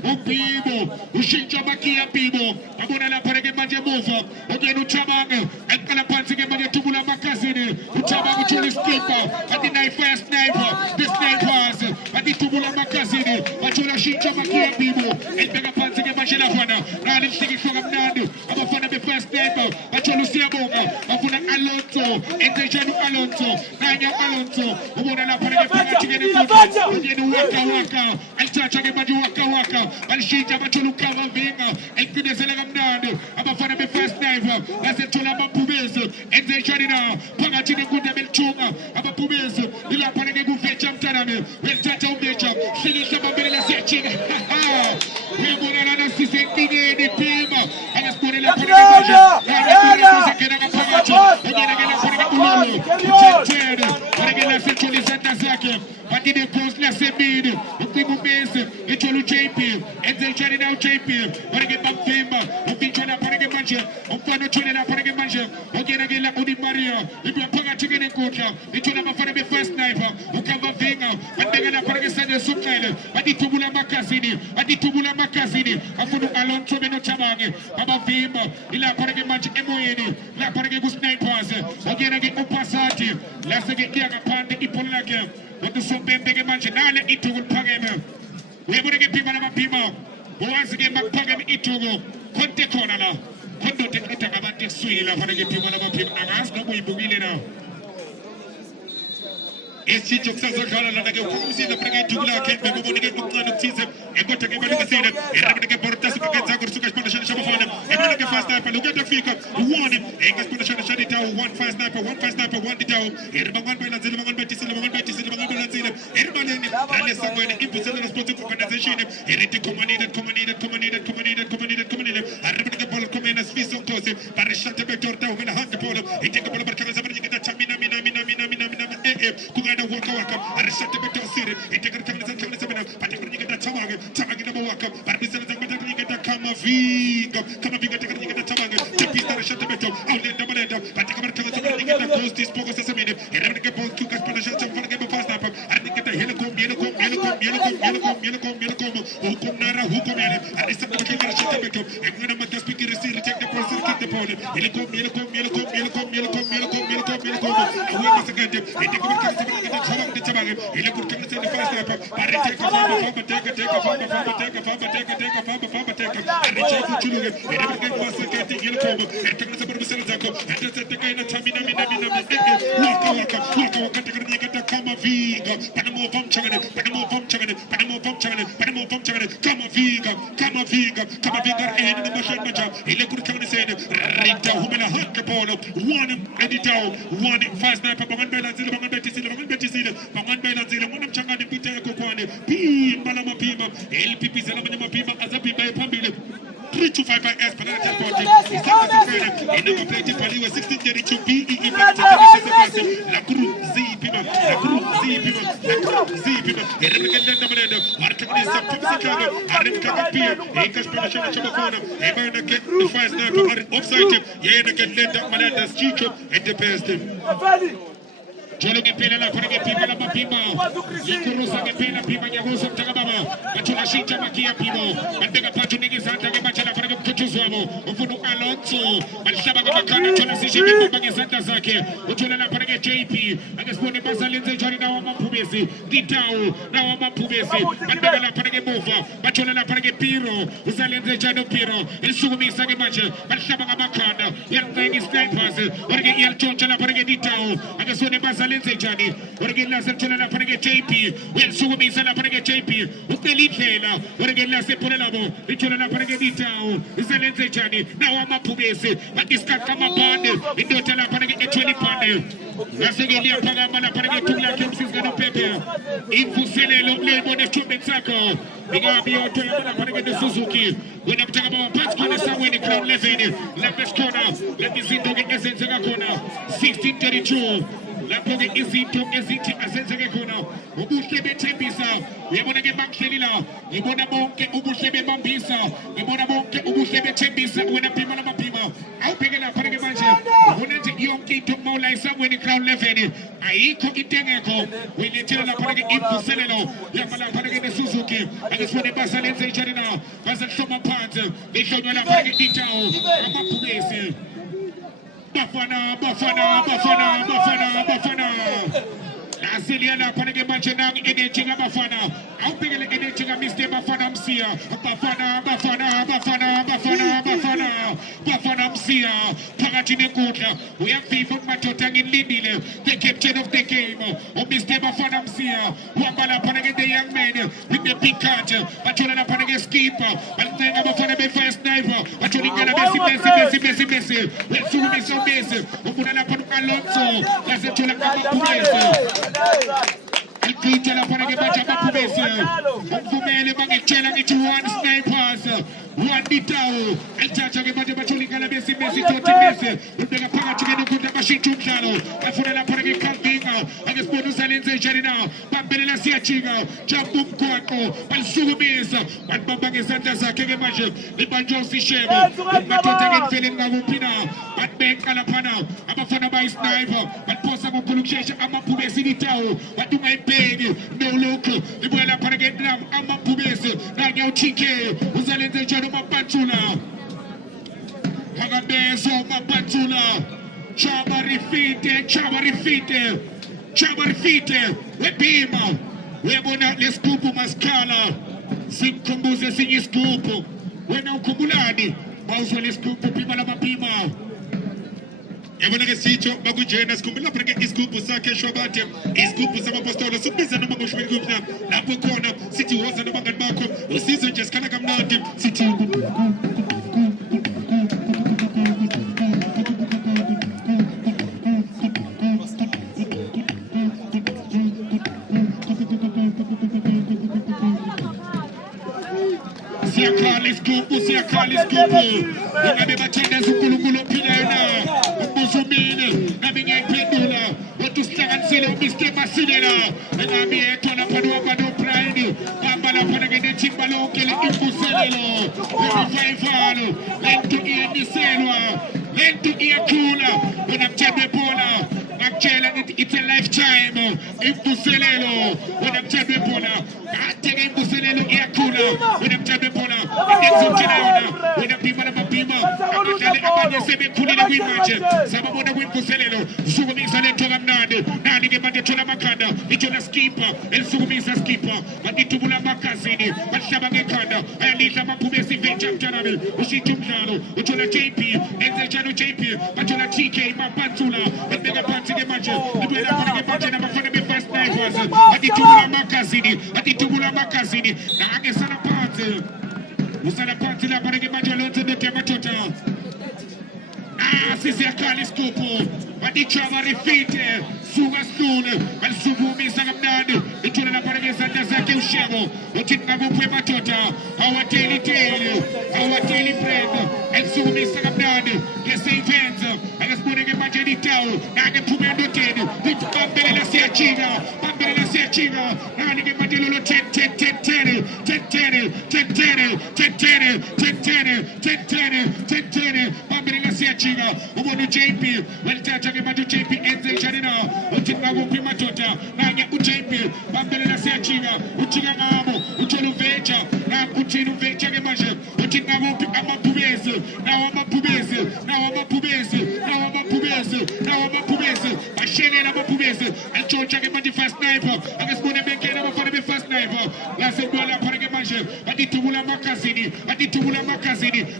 Upibo, Ushinjabaki and Pibo, Abona Parage Baja Mova, again Uchabang, and Kalapansi Gebatu Tubula Macasini, Uchabang Chuli Skipper, and the knife first sniper, the snipers, and the Tubula Macasini, Achula Shinjabaki and Pibo, and Megapansi Fana, Rally Sticky from Nando, I'm a fan of the first neighbor, but you see a boga, I'm for Alonso, and the Janu Alonso, Nanya Alonso, who want to put a party in the Waka, and touch again by Waka, and she Jabachulu Kava Vinga, and Kudeselam Nando, I'm a fan of the first neighbor, that's a Tulama Pubezo, and the Janina, Pagatina Kudabel Chunga, I'm a Pubezo, Ila Panegu Fetcham Taname, when Tata Becha, Sini Sababella Setching, we want to see Domine di Pima, e la scuola la Paragamaja, la che era Pagato, e viene che la Paragamolo, perché la sexualizzata Zaki, ma di depois la Semini, o primo mese, e c'è lo JP, e del Janina JP, perché Bambimba, o vince la Paragamaja, o quando c'è la Paragamaja, o viene che la Unimaria, e più pagato che ne conta, e c'è la fare first sniper, o cava venga, e nega la Paragasana Subnile, e di Tubula Macasini, e di Tubula Macasini, a Fudu Alonso Meno Chabange, a Bambimba, il la Paragamaja Emoini, la Paragamus Snipers, o viene che o passati, la Segetiaga Pande Ipolaka, o tu son bembe che manginale Itugul Pagame, we would get people about people, once again, Pagam Itugo, Conte Conala, Condo Tecnotagabati Suila, for the people about people, and ask no way, Bugilina. E ci gioca a giocare la che così da pregare tu la che mi vuole che tutto il season e poi che vale che sia e la che porta su che sta corso che spalla c'è fare e non che fa sta per lo che da fica one e che spalla c'è da one fast sniper one di down e il mangan bella zile mangan betti zile mangan bella zile e il balene alle sangue impossibile responsive organization e rete commanded arriva che ball come una sfiso cose per scelte per torta una hand polo e che ball per casa per che da chamina mina kugana waka arishate beto sire itekar kamisa semena patakar nyika da chamage na waka barbisa na nyika da kama vinga tekar nyika da chamage tipista arishate beto aude da balenda patakar kamisa nyika da ghost is pogo semene erabne ke bol kukas pada shot cham farge fast na arnika da helikom hukum nara hukum ele arisa ke arishate beto engana matas pikir sire check the person kit the pole helikom awe masagade itekar kamisa ele curtiu de fast sniper para take a famba a reach out to ele vai passar que tem ele como ele tem essa permissão de como ele se tem que na chamina mina waka tekrar kama vinga para mo vamos chegando kama vinga ele na machine macha ele curtiu de cena rita humela hak polo one editao one fast sniper bangan bela zile bangan bela zile mwana mchangani mpita yako kwane pimba la mapima el pipi zela mwenye mapima azapimba ya pambile 3255S penalty party inama plate paliwa 1632 PE la cruz zipima erekenda mreda markani sapimsa kaga arika kapia ekas penalty chama kona ebana ke fast sniper offside yeye ke lenda malenda chicho at the best Jolo che pena la frega pima la mapima. Ikurusa che pena pima nyagoso mtakababa. Bachula shinja makia pimo. Bandega pachu nigi santa che bacha la frega mkuchuzwamo. Ufunu Alonso. Malishaba che makana chola sisi bimbo bangi santa zake. Uchula la frega JP. Angespone basa lenze jari na wama pumesi. Ditao na wama pumesi. Bandega la frega mova. Bachula la frega piro. Usa lenze jano piro. Isugumi sage bacha. Malishaba che makana. Yal snipers. Orge yal choncha la frega ditao. Angespone basa lenze jani orge la serchola la frega JP wel sugumi sala frega JP ukelithela orge la sepole labo ichola la frega ditao iselenze jani na wama pubese bakiska kama bande indota la frega echweni pande nasegelia pagamba la frega tugla kemsis gano pepe infusele lo lebo ne chumetsako bigabi oto la frega de Suzuki when I'm talking about patch corner somewhere in the crowd living la best corner let me see doge essence corner 1632 la poge izito asenze kona ubuhlebe thembisa yebona ke bakuhlelila yebona bonke ubuhlebe bambisa yebona bonke ubuhlebe thembisa wena phima lamapima awubhekela phana ke manje ubona nje yonke into mawula isangweni crowd level ayikho intengeko uyilethela lapha ke imvuselelo yamala phana ke Suzuki akesifone basalenze ijana basahloma phansi lihlonywa lapha ke ditao amaphumesi Bafana. Asiliana panege machenang energy ga Bafana. Au pegele energy ga Mr. Bafana msia. Bafana msia. Pagatine kutla. We have people machotang in Lindile. The captain of the game. O Mr. Bafana msia. Wambala panege the young man with the big cut. Bachola panege skipper. Baltenga Bafana be first sniper. Bacholi gala Messi. Let's do this on this. Umuna la panu Alonso. Let's chola kama Pumesi. defeated upon a match of Pubes. Umfumele Bangechela get you one snipers. One Ditao. El Chacha get Bachulika Messi, Messi, Toti Messi. We'll bring a package to get the machine to channel. And for the Laparaki Kalbinga. And the Sponu Salenze Jarina. Bambela Siachiga. Jambum Kwako. And Sumis. And Bambang Santa Sake Magic. The Banjo Fishebo. And Matota Feeling Nagupina. And Ben Kalapana. I'm a fan of my sniper. And Posamo Kuluksha. I'm a Pubesi Ditao. What do my baby? No local. The Buena Paragan Dram. I'm a Pubesi. Nagao Chike. Usalenze Jarina. Mapatula Hagabezo Mapatula Chaba refite Webima Webona Lescupo Mascala Simcombuze Sini Scupo Wena Kumulani Mauso Lescupo Pima Mapima Evana Gesicho Bagujena Scumbula Prega Iscupo Sake Shobate Iscupo Samapostola Subisa no Magushmi Gupna Napocona City was an Abagan Marco the season just kind of come down to City Siakali Scupo Unabe Bachenda Sukulukulo Pinana Musumine Nabinga Pendula What to stand Silo Mr. Masidera and Ami Etona Padua Pado Pride Bambala Panagade Chimbalo Kele Ipusello Revival Lento Ianiselwa Lento Iakula When I'm Chadebola it's a lifetime Ipusello When I'm Chadebola I take Ipusello Iakula When I'm Chadebola when a people of a people, I'm going to say, Kulina Wimache, Samamona Wipusello, Sumi Salento Nadi, Nadi Matula Makanda, it's a skipper, and Sumi is a skipper, but Itubula Makasini, but Shabakanda, and Lisa Mapumesi Venture Janabi, Ushitumano, Utula JP, and the Jano JP, Batula TK, Mapantula, and Mega Panti Macho, the Bella Panagapati, and Mafanabi first night was at the Tubula Makasini, at the Tubula Makasini, Nagasana Party. Usana parti la parege majolonte de Tematota. Sisi akali Scupo. Adi chava refite. Suga sule. Al subumi sagamnani. Itula la parege sanda zake ushego. Utinga gupe matota. Our daily bread. And subumi sagamnani. Yes, events. And it's putting a majority down. Naga pumendo teni. With Bambele la Siachiga. Bambele la Siachiga. Nani Madelolo 10. Bambele Siachiga. Ubono JP. Well, Taja Matu JP Enze Janina. Utingago Pimatota. Nanya UJP. Bambele Siachiga. Uchiga Mamo. Uchelu Veja. Now Uchinu Veja Gemaja. Utingago Amapubese. Now Amapubese. Now Amapubese. Now Amapubese. Now Amapubese. Ashele Amapubese. And Georgia Gemati first sniper. And it's going to make it for the first sniper. Last Bola Paragamaja. I did Tubula Makasini.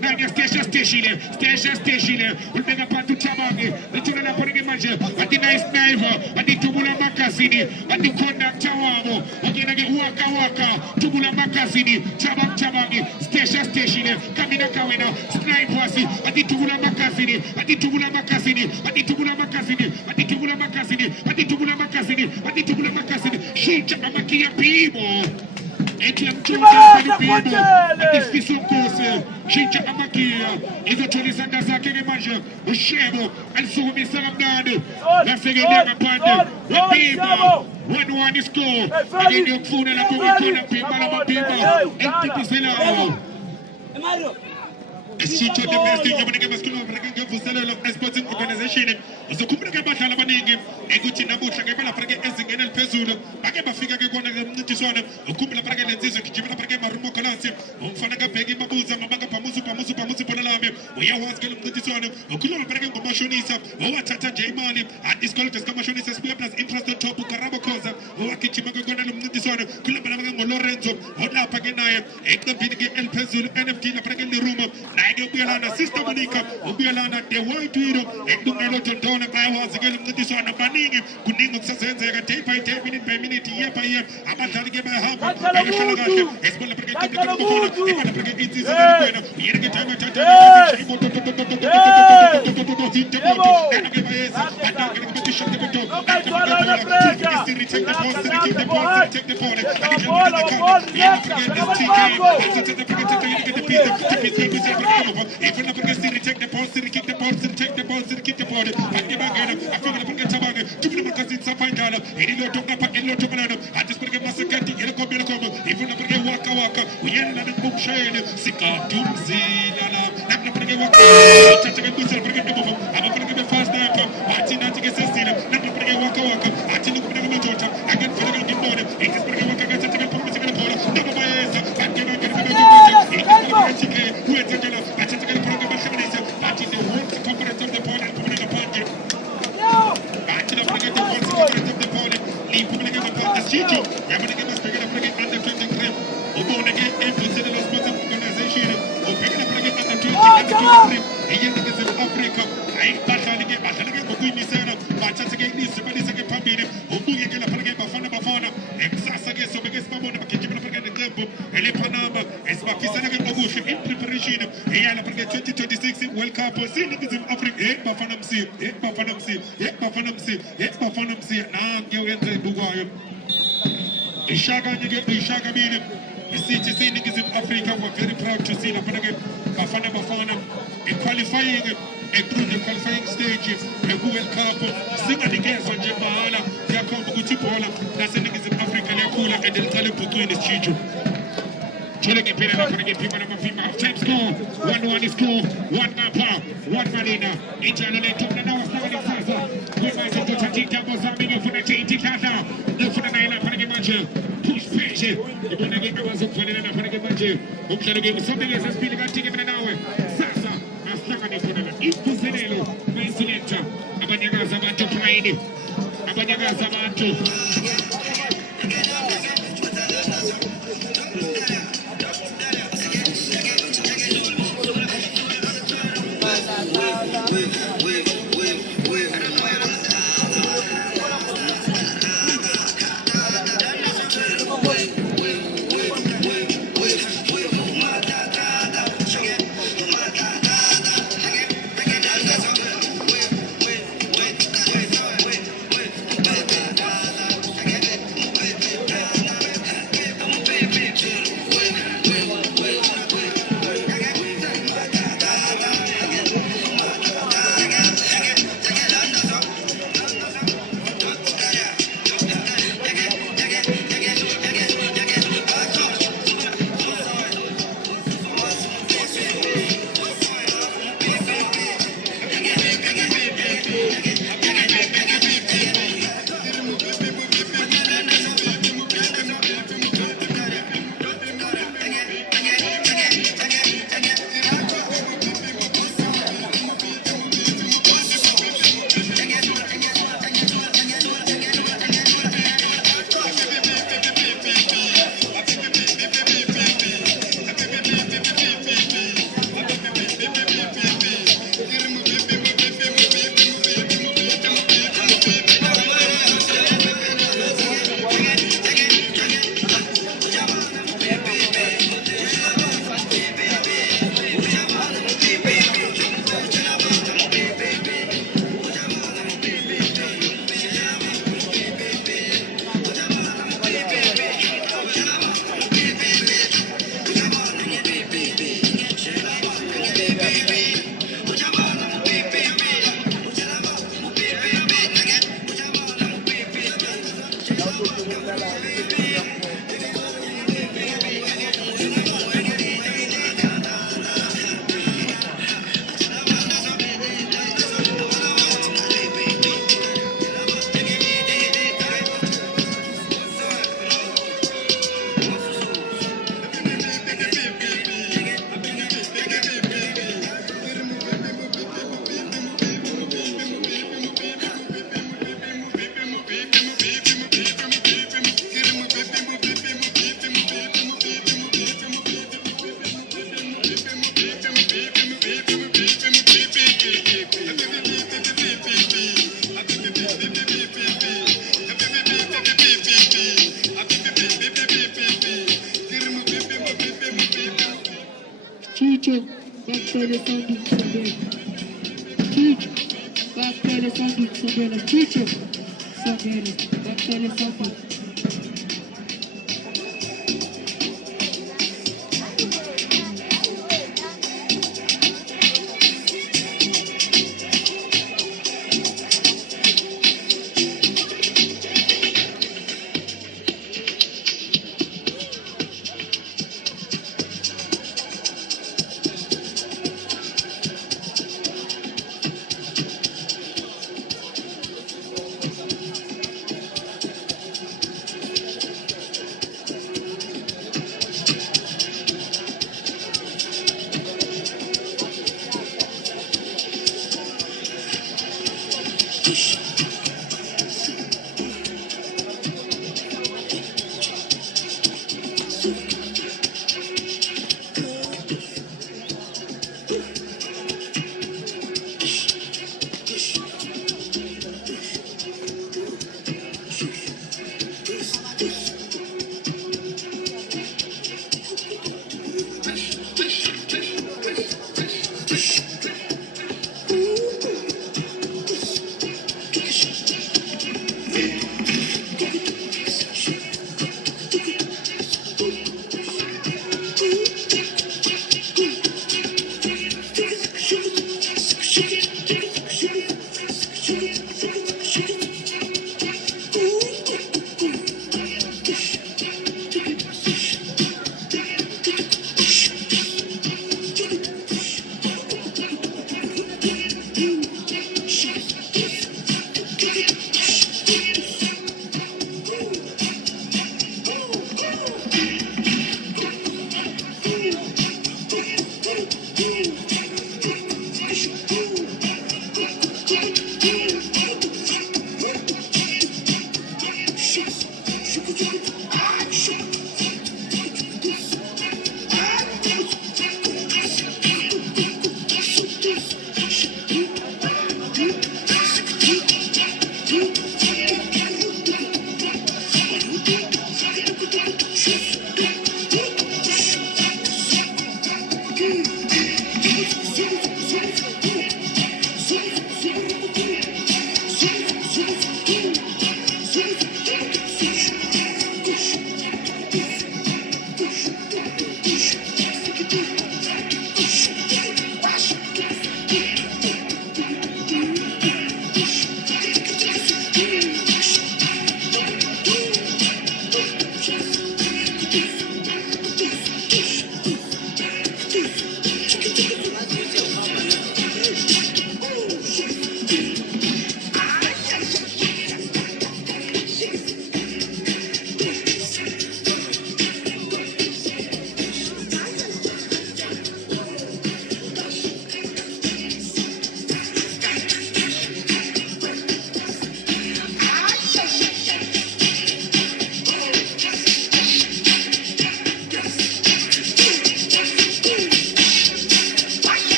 Now your station. We'll make a part to Chabangi. The Tula Paragamaja. I did nice sniper. I did Tubula Makasini. I did Kondak Chawamo. Again, I get Waka. Tubula Makasini. Chabangi. Station. Kamina Kawena. Snipers. I did Tubula Makasini. I did Tubula Makasini. Shit, Amakia people. ATM Chunga, this Fisum Course, Shincha Amakia, is a Cholisanda Sake Maja, Ushebo, and Sumi Salamnadi. That's a good partner. With people, 1-1 is score. Again, your phone and a good people, and people. Shincha the best thing you're going to give a sporting organization. Is a Kumaka Batalabanigi, a good Chinabucha, a Praga, and Pesudo, Bagaba Figa Tisona, a Kumla Praga and Zizu, Chimaka Marumo Colasi, Fanaga Pegi Mabuza, Mabaga Pamusu Panalame, we are once getting the Tisona, Okula Praga Commercialisa, or Tata J Mali, at this college commercialisa, plus interest in Topu Karabakosa, or Kichimaka Gonda Tisona, Kulabanga Lorenzo, Hola Paganaya, Ekta Vidic El Pesul, NFT, the Praga in the room. Ubialana, Sister Monica, Ubialana, the White Widow, and Dumelo Tondona, I was again in this one, Baning, Kuning, Sazenza, tape by 10 minute by minute, year by year, about to get my half, I shall get as well as the phone, it is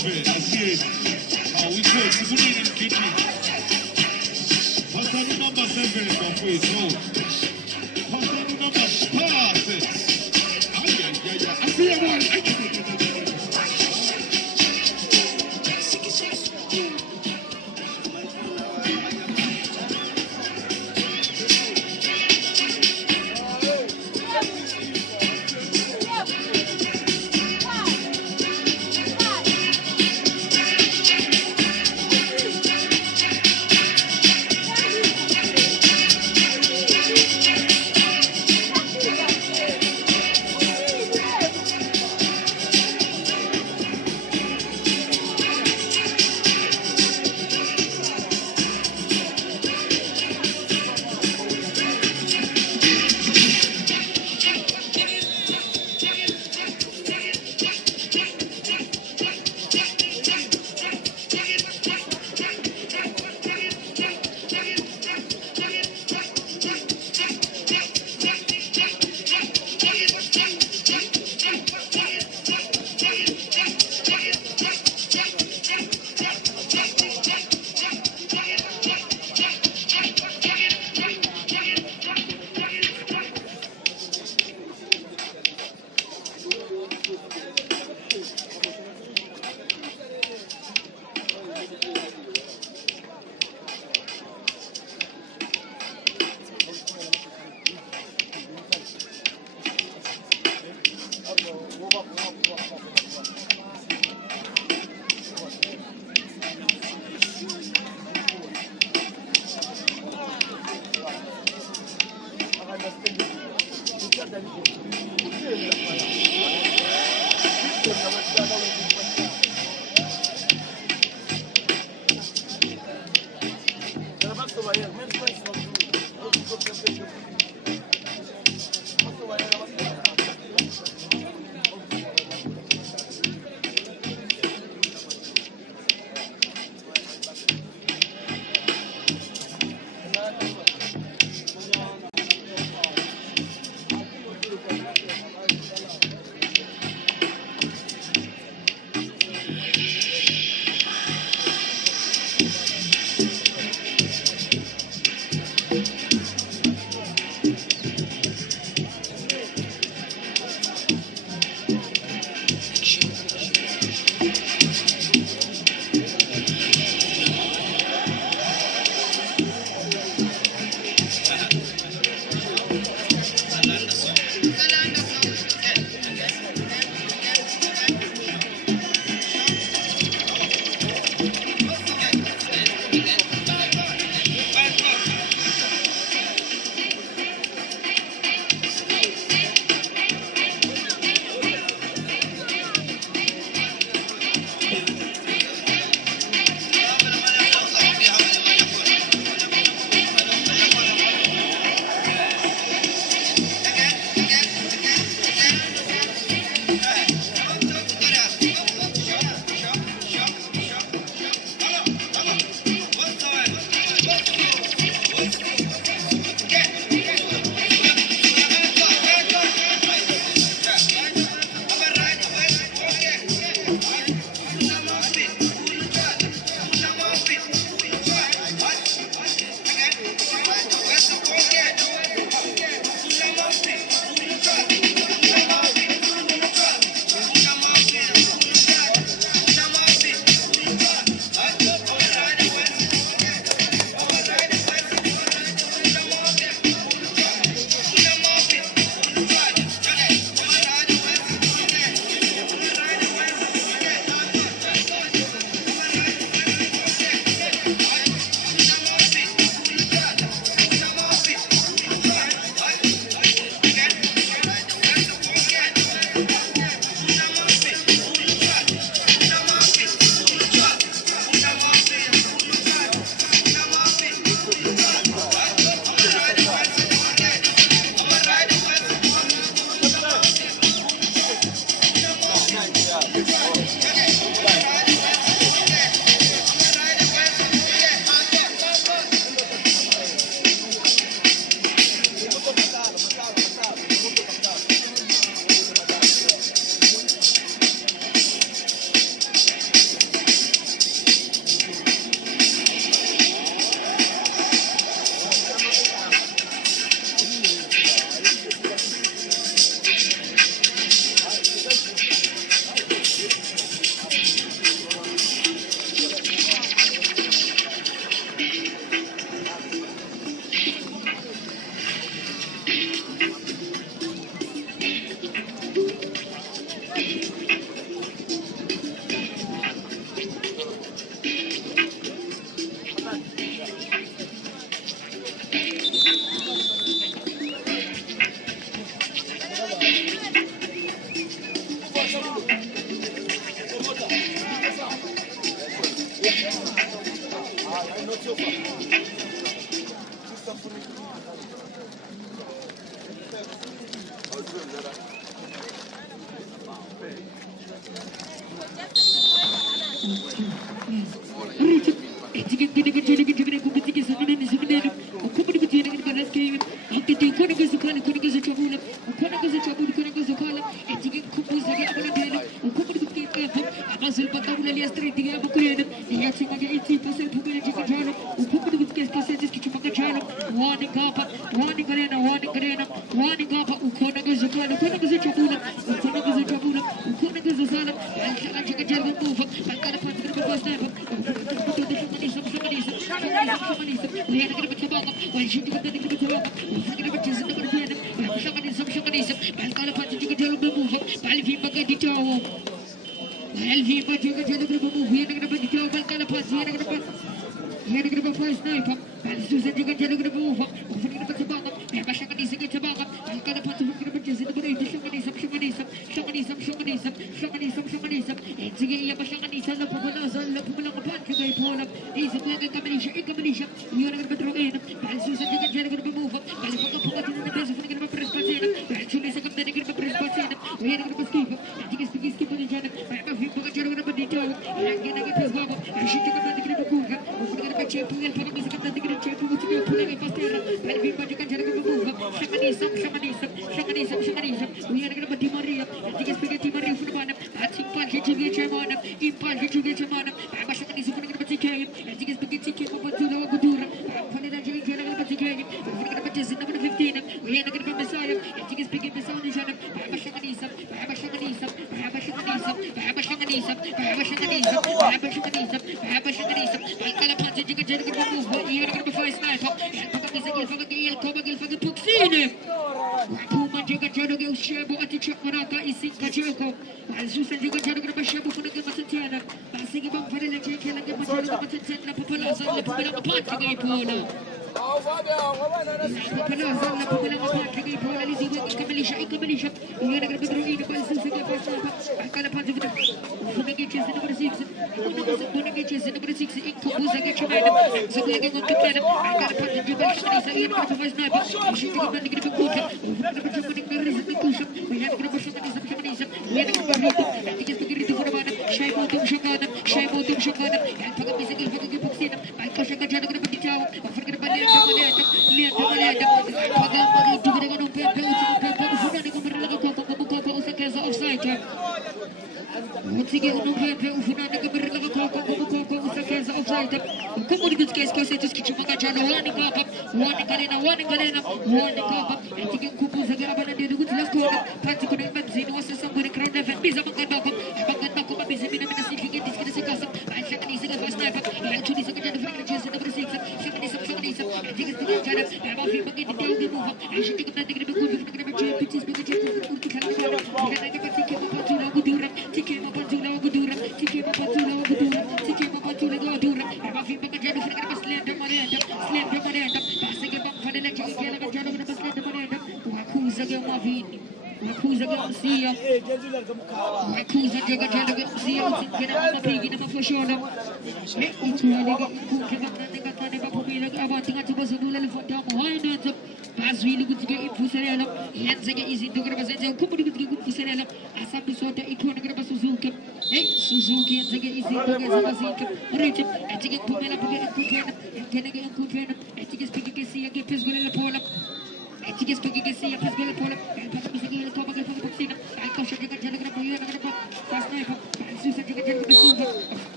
7. Again. Oh, we good. We put it in the kitchen. Pass on the number 7 in the face. Oh. Pass on the number. Pass it. I see a one.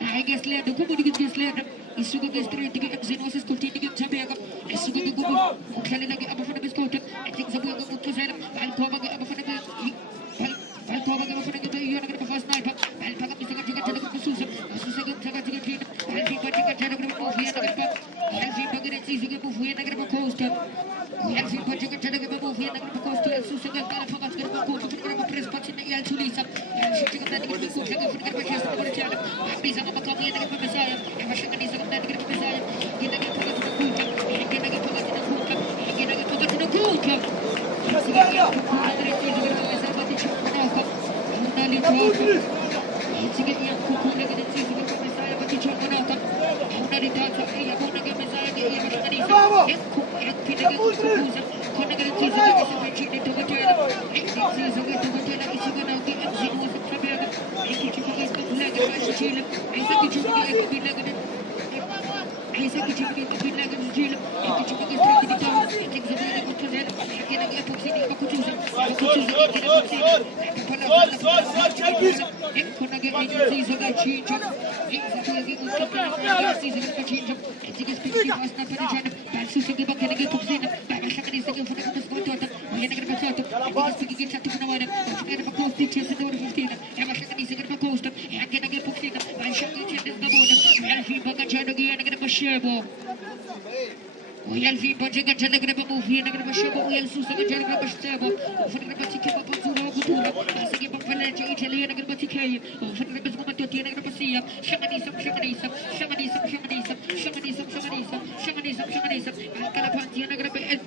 I guess later, the company gets later. Is to get straight to get Xenos continue to get Jamaica. Is to get go. Can I get up for the biscuit? I think the boy go to Zed. I'll cover up for the I'll cover up for the year of the first night. I'll pack up the second ticket to the Susan. Susan to get it. I'll be putting a terrible movie at the back. I'll be putting a season of movie at the coaster. I'll be putting a terrible movie at the coaster. Susan got a focus to go to the press patch in the Yaltulisa. And she took that to the cook and forget my chest over the channel. Please, I'm a copy of the Messiah. And I should have that to the Messiah. Get a get to the Kuka. And get a get to the Kuka. And get a get to the Kuka. We'll be budget a telegram movie and a show. We'll see a telegram stable. For the particular as a game of Italian and Batica, for the Bismutia and Basia, Shamanism, and Calapanti and Agrabet.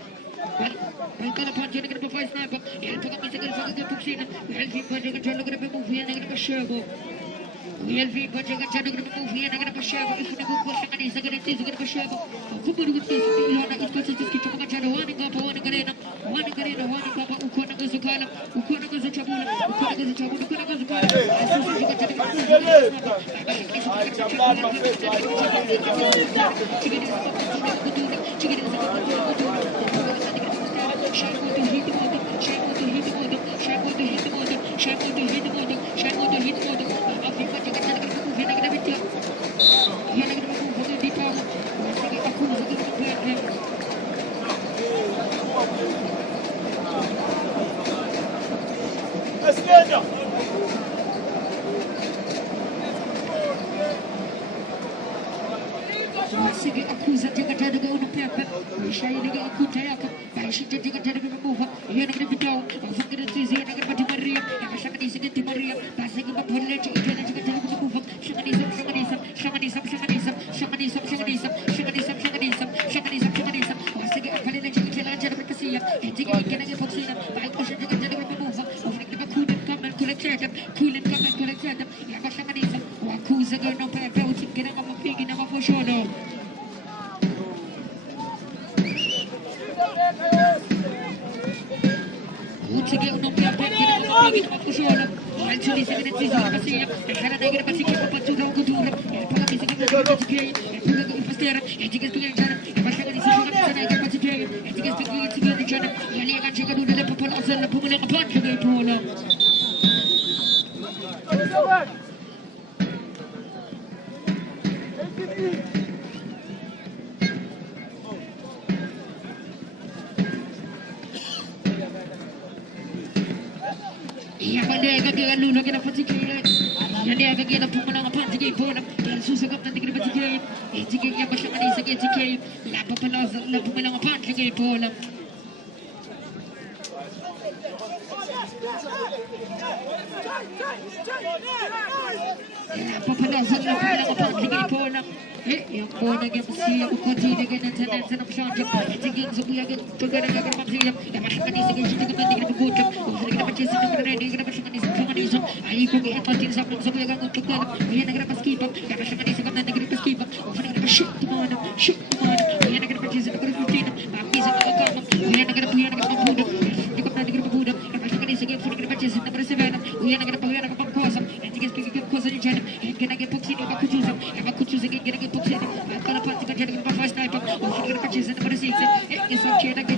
Calapanti and Agrabet Sniper, and took a mythical Puxina. We'll be budget a telegram movie and a show. We'll be budget a telegram movie and a show. If you go for Shamanis, again, a show. Kupur with this, it's just to keep one Garena, one Papa, Ukona Gazukala, Ukona Gazachabula, Ukona Gazachabula, Ukona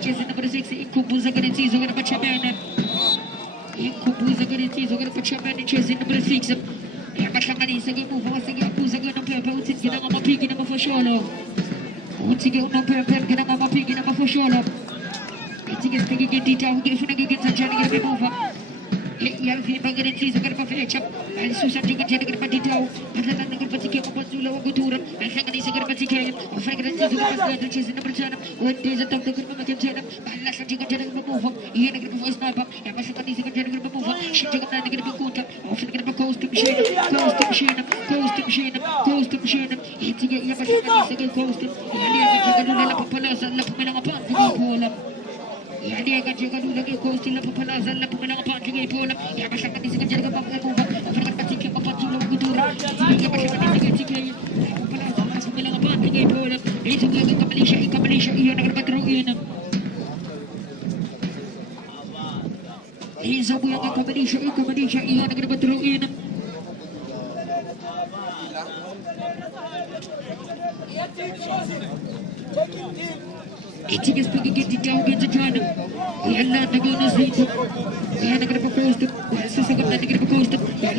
jersey number 6, Inkubuza Ganitizo, going to Pachamana. Inkubuza Ganitizo, going to Pachamana, jersey number 6. Yamashangani, second move, I think Yakuza going to Pepper, who's in a pig in a for sure. Who's in a Pepper, getting a pig in a for sure. It's against the detail, giving against the journey of the mover. Yang fi bagare ci so garba feccia al susa ci gete garba di taw patata na garba ci ke ko bazula wa gutura al fanga ni so garba ci ke o fanga ci so garba ci ci na percana wonde za tam garba ma kem cena balla sa ci gete garba mo fo yene garba fo sniper ya ma sa ni so gete garba mo fo ci gete na garba kunta o fanga garba coast machine ci ya ma sa ni so garba coast ya ya garba la popala sa la popala ma pa pola ya dia kan juga dulu lagi kau istilah pepala zalla pemenang apa juga ipola ya masyarakat di sekitar jaga bangga buka orang kecil ke apa juga gudur ya masyarakat di sekitar pepala zalla pemenang apa juga ipola itu juga ke Malaysia iya negara baterai ini ini sabu yang ke Malaysia iya negara baterai ini It's a get it down, get the China. Yalla, the gun is reached. The Anagram coast, the Susan Anagram coast, the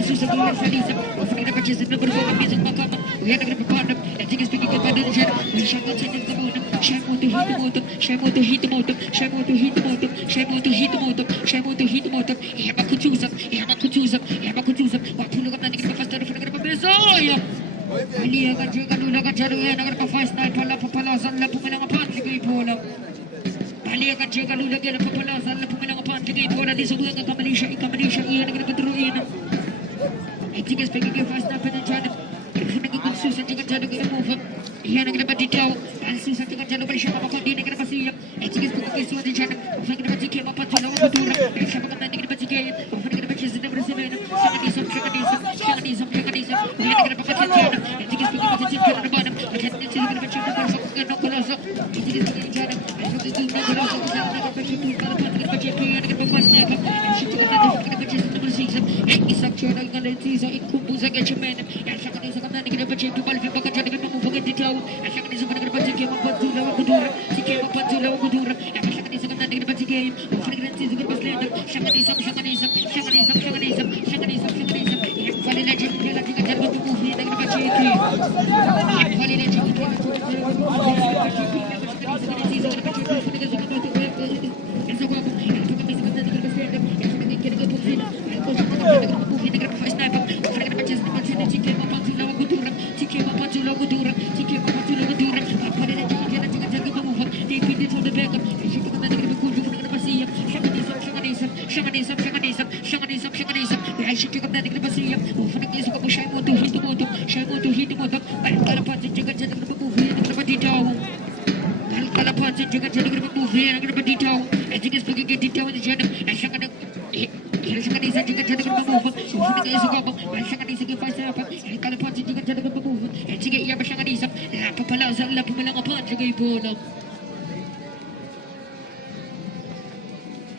Susan Salisa, of the purchase in number 4 music Macama, the Anagram partner, and think it's speaking about the jet. We shall not send the motor, Shamo to hit the motor, Shamo to hit the motor, Shamo to hit the motor, Shamo to hit the motor, Shamo to hit the motor, Yamakutuza, what to look at the Anagram faster for the Bezoya. Ali akan juga dulu akan cari agar kafas naik pala zalla pemenang apa juga ipola. Ali akan juga dulu lagi ada pala zalla pemenang apa juga ipola di sebuah ke Malaysia iya negara Petroin. Jika sebagai kafas naik pencari, kerana kita susah jika cari ke move. Iya negara Batitau, susah jika cari Malaysia apa kau di negara Pasir. Jika sebagai kisah di sana, negara Pasir apa cuma betul. Siapa kata negara Pasir, negara Pasir sedang bersama. Sangat isam. Iya negara Pasir.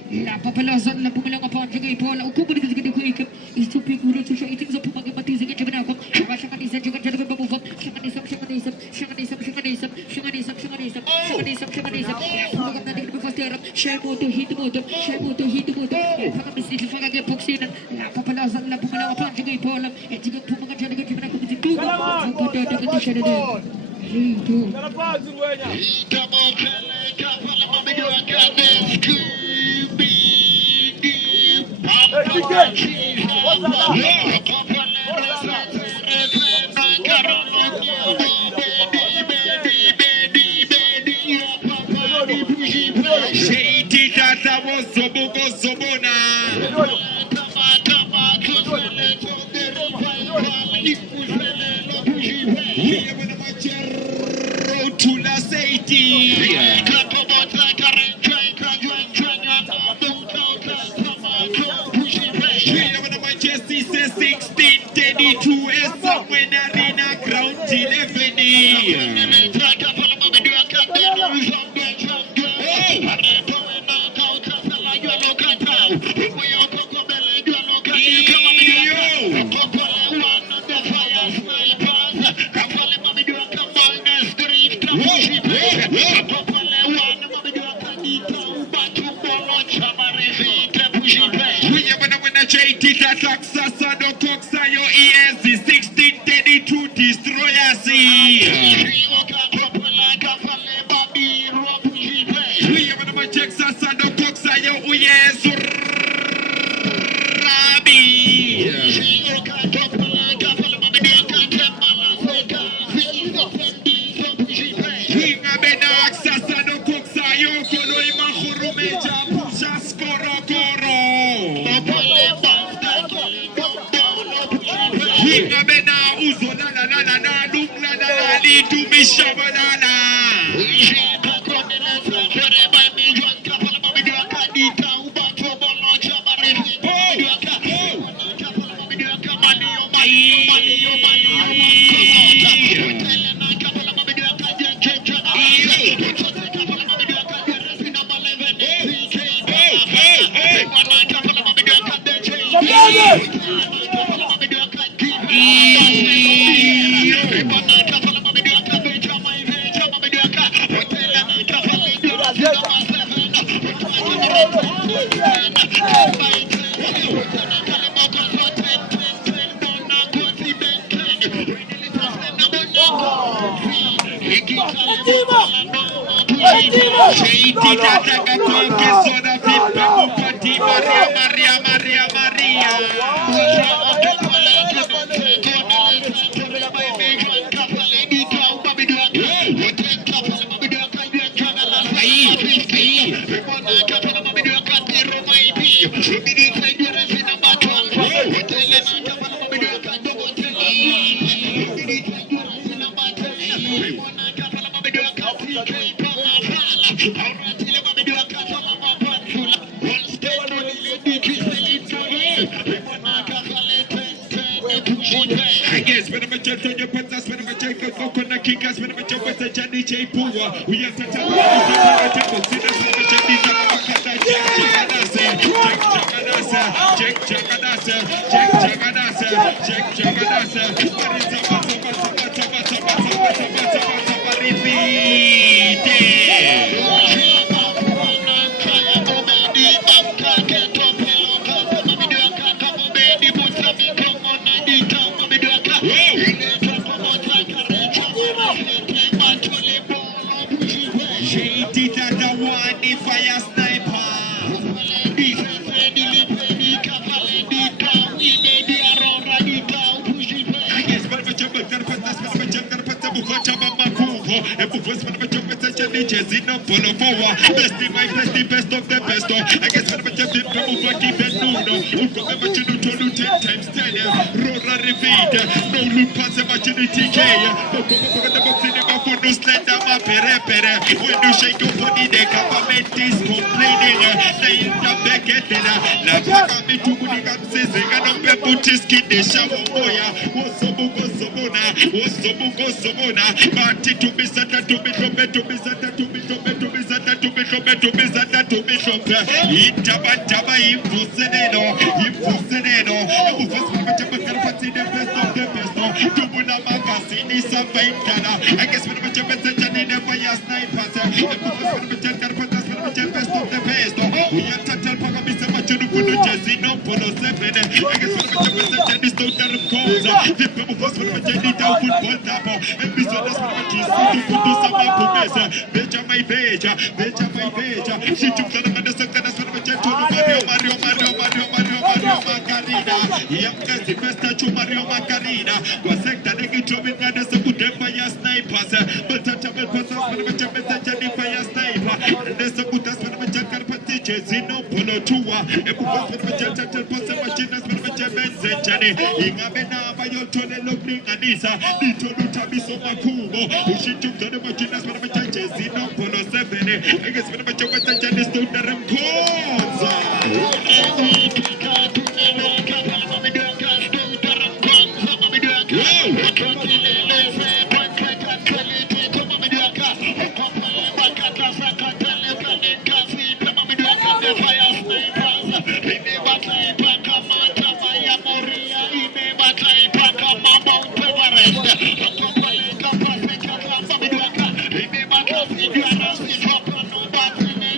La população na pumela apa juga ipola uku beri segede ku ikut isu pikir tu saya itu sampai pagi mati segede cuma aku bahasa kanisa juga jadi berbumbu kanisa bukan nanti kita pasti Arab shemo tu hit motor pakai mesti pakai boxing la população na pumela apa juga ipola juga pumela jadi cuma aku begitu pada dengan tu saya dah itu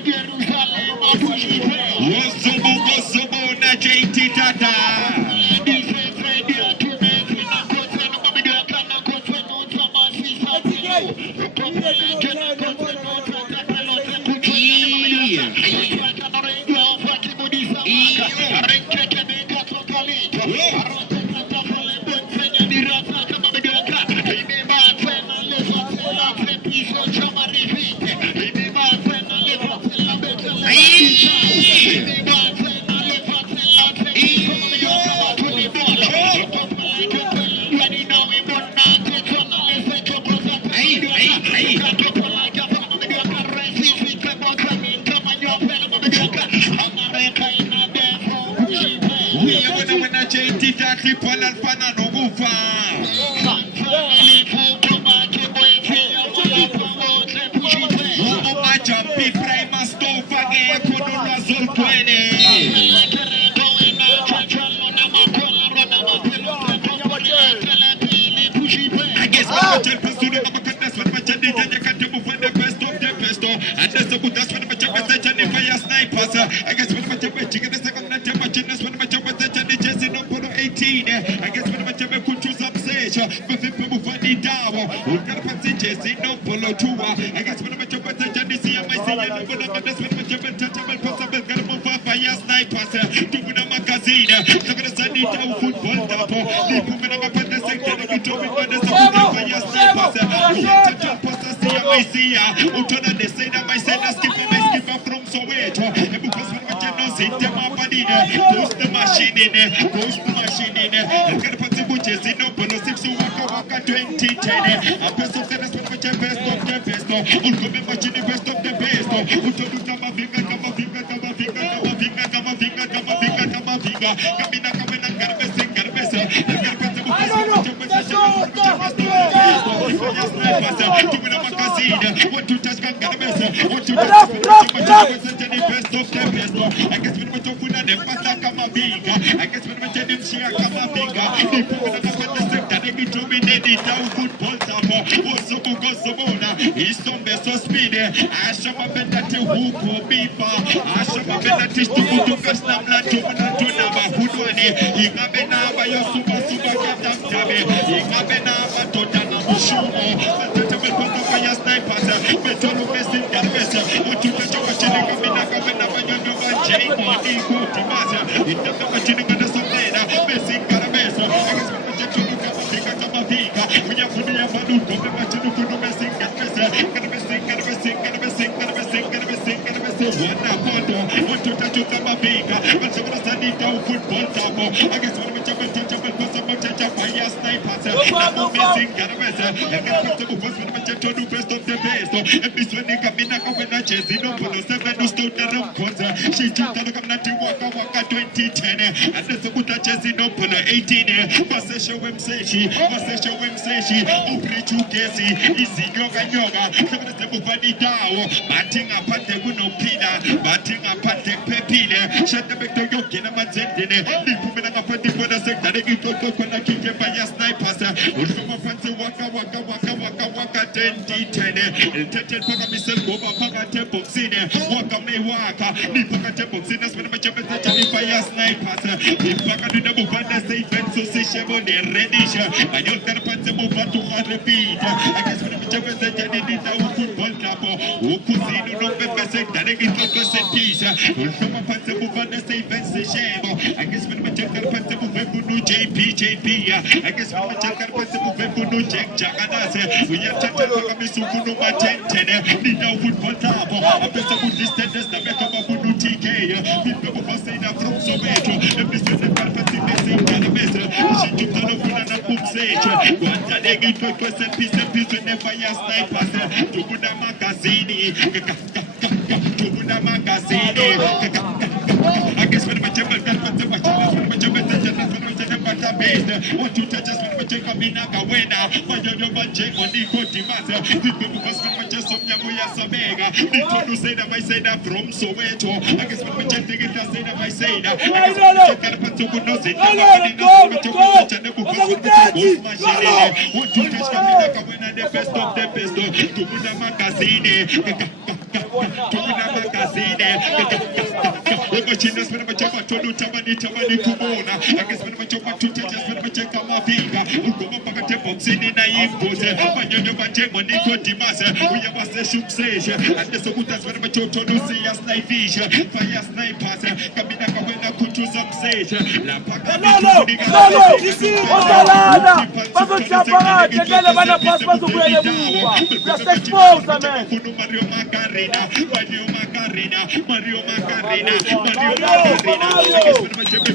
Jerusalem, Osubona JT Tata. Tubula magazine. Umachina spana machapa tolu tamani kumona. Spana machapa tutete spana macheka mavinga. Ukoma pakate boxini na impose. Manyonya majemo niko dimase. Uya wase shukseje. Ande sokuta spana machapa tolu siya snipesha. Fire snipers. Kamina kawena kutuza mseje. La paka Lolo, ici, Osalada. Pas de chapara, tegele bana passe pas au bout de moi. Ça s'expose, amen. Mario Macarena.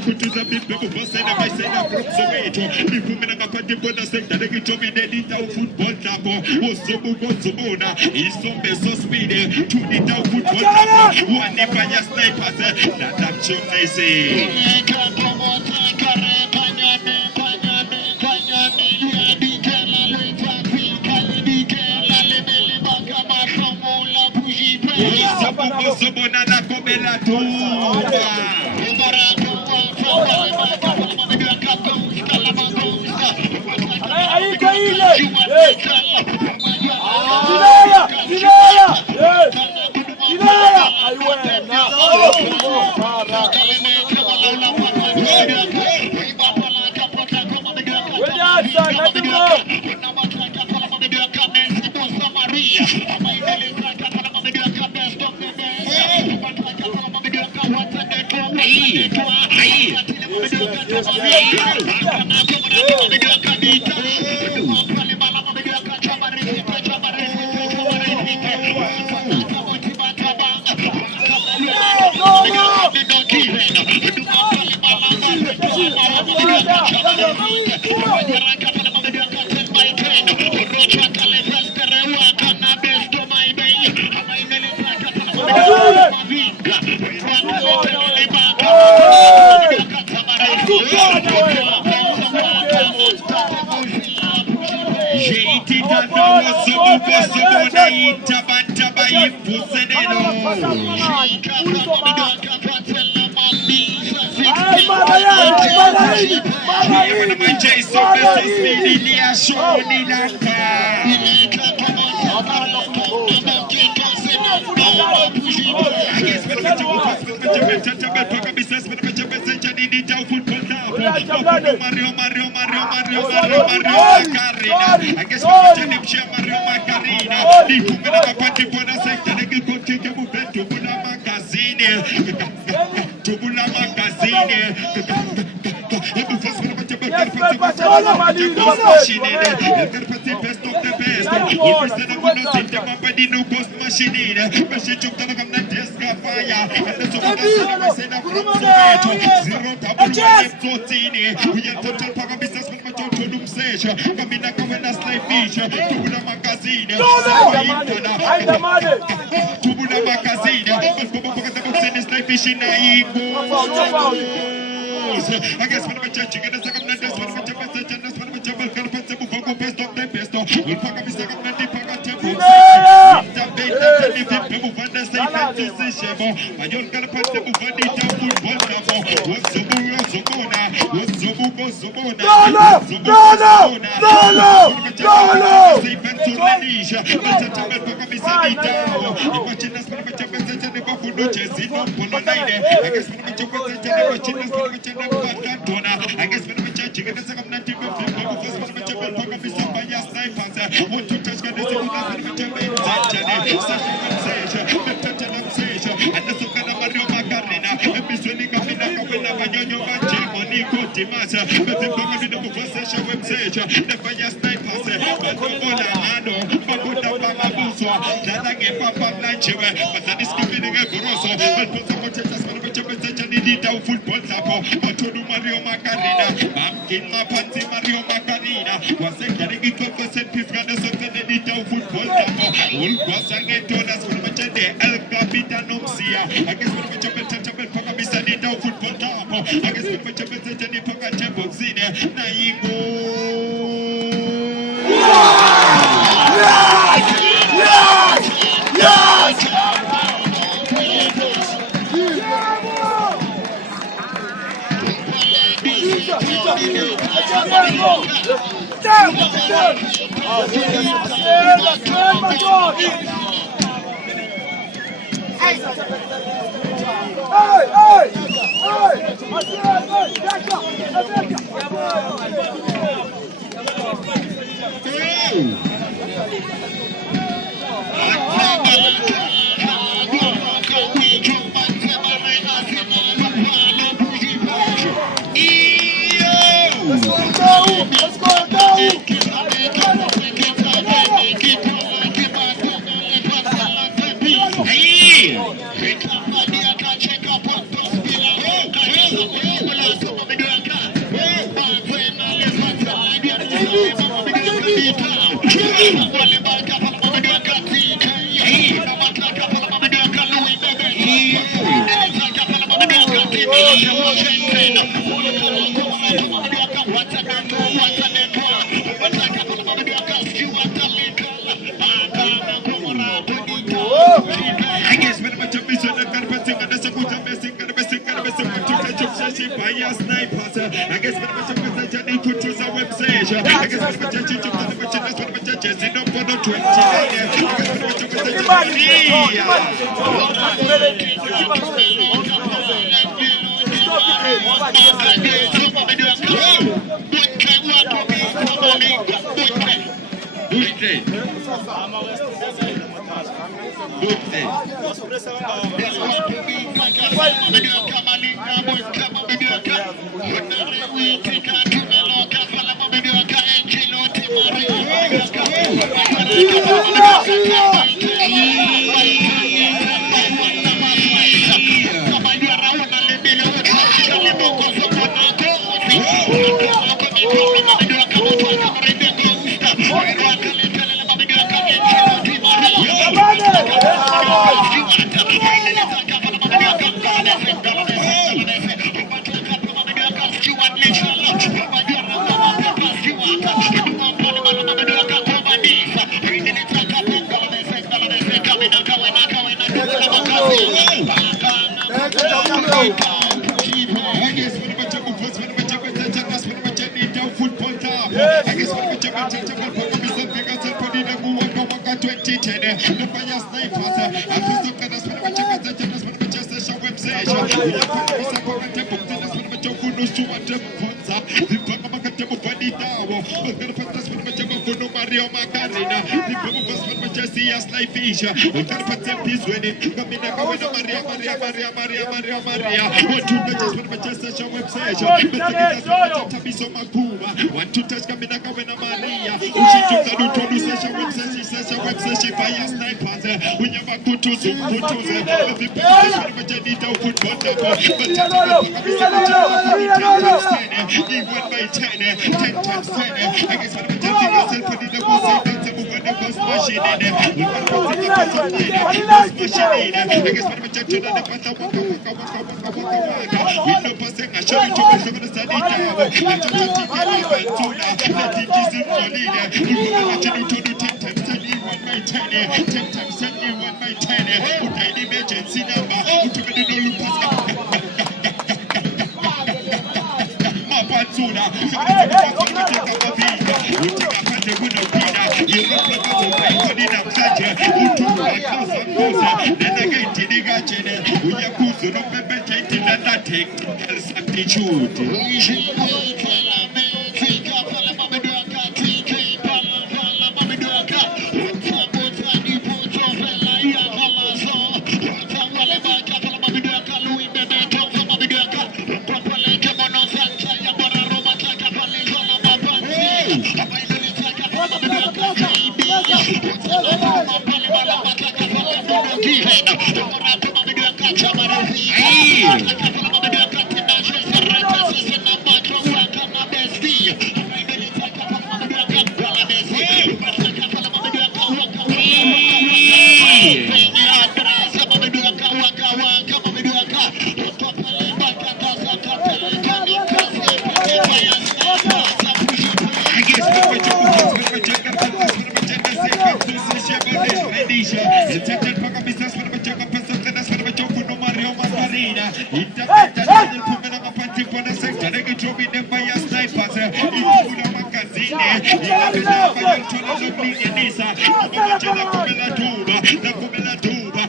Kutuza bibi bosena maisena proxometo. Nifumina kapati bona sekta de kitomi dedita football tapo. Osomona. Isombe so speed. Tunita football tapo. One fanya snipers. That chomnese. Osomona na komela tuwa.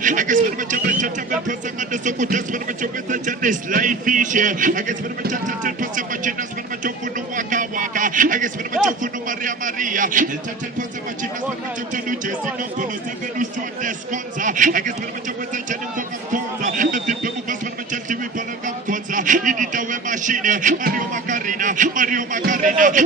I guess so good as when I'm with Janice life fish. I guess when I'm chatting person machinas when I'm choking waka waka. I guess when I'm choking Maria Maria. Chatting person machinas when I'm choking Jesse no bonus even who's short desconza. I guess when I'm choking with Janin for Conza. The people who was when I'm chatting with Palagam Conza. In the machine. Mario Macarena.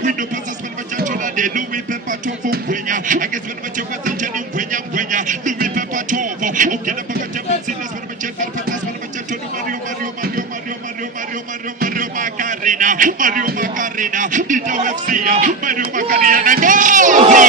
We do passes when I'm chatting Louis Pepper Tofu Quenya. I guess when I'm choking with Janin Quenya Louis Pepper Tofu. Okay, the Papa Japanese when I'm chatting Patas when I'm chatting Mario Macarena, Dito FC, Mario Macarena, Mario Macarena.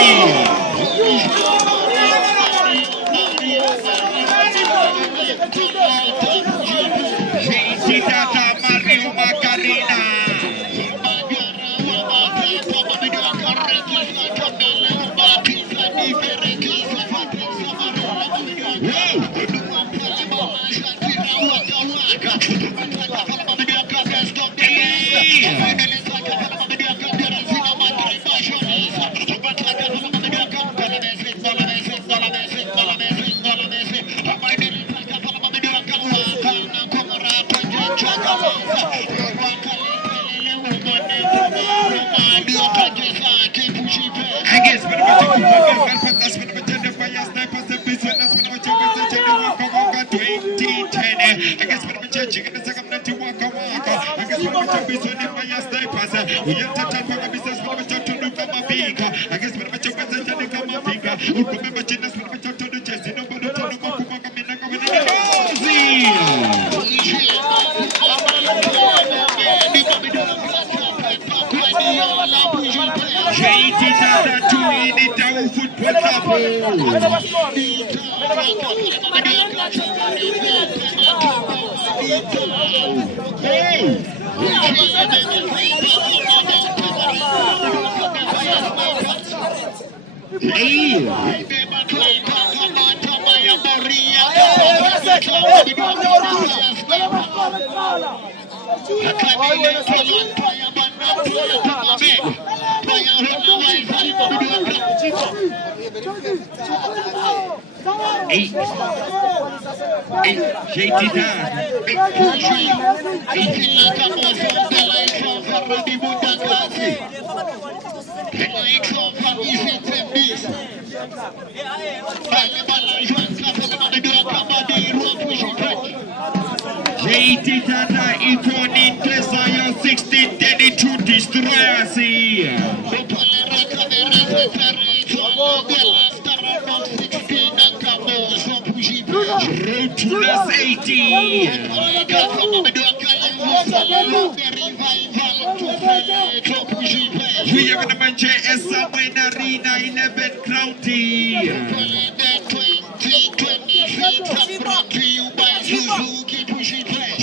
We are going to Manchester Subway Arena 11 County.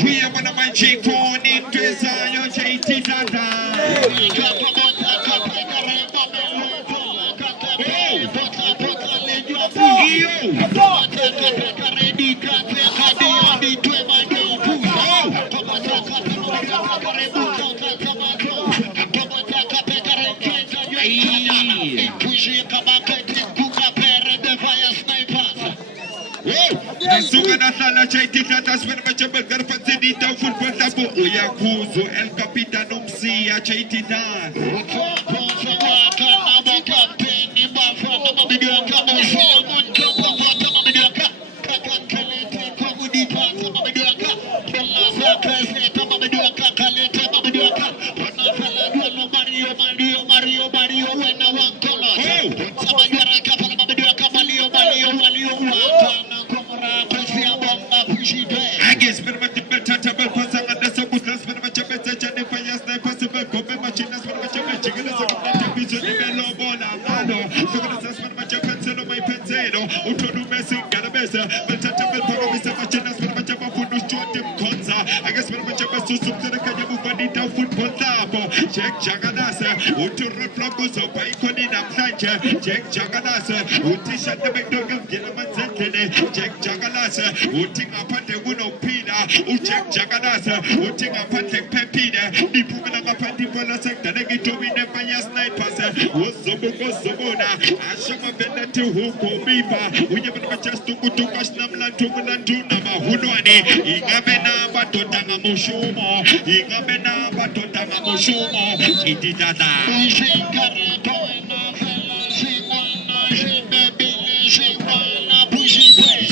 We are going to Manchester phone in Tresayo JT Tata. El Capitano Msia Chaitita. Check Jaganasa, Utu Reflocus of Baikonina Plancha, Check Jaganasa, Utisha the McDonald Gilman Zentene, Check Jaganasa, Uting upon the Wuno Pina, Uchek Jaganasa, Utinga Patek Pepina, the Pumana Pandipola sector, they get to win the fire snipers, Wozobuko Zobona, Ashama Benati Huko Biba, we never just to go to Kashnamla to Mulandunama, Hunuani, Igabena Batotanga Moshumo, Igabena Batotanga Moshumo, Itidada.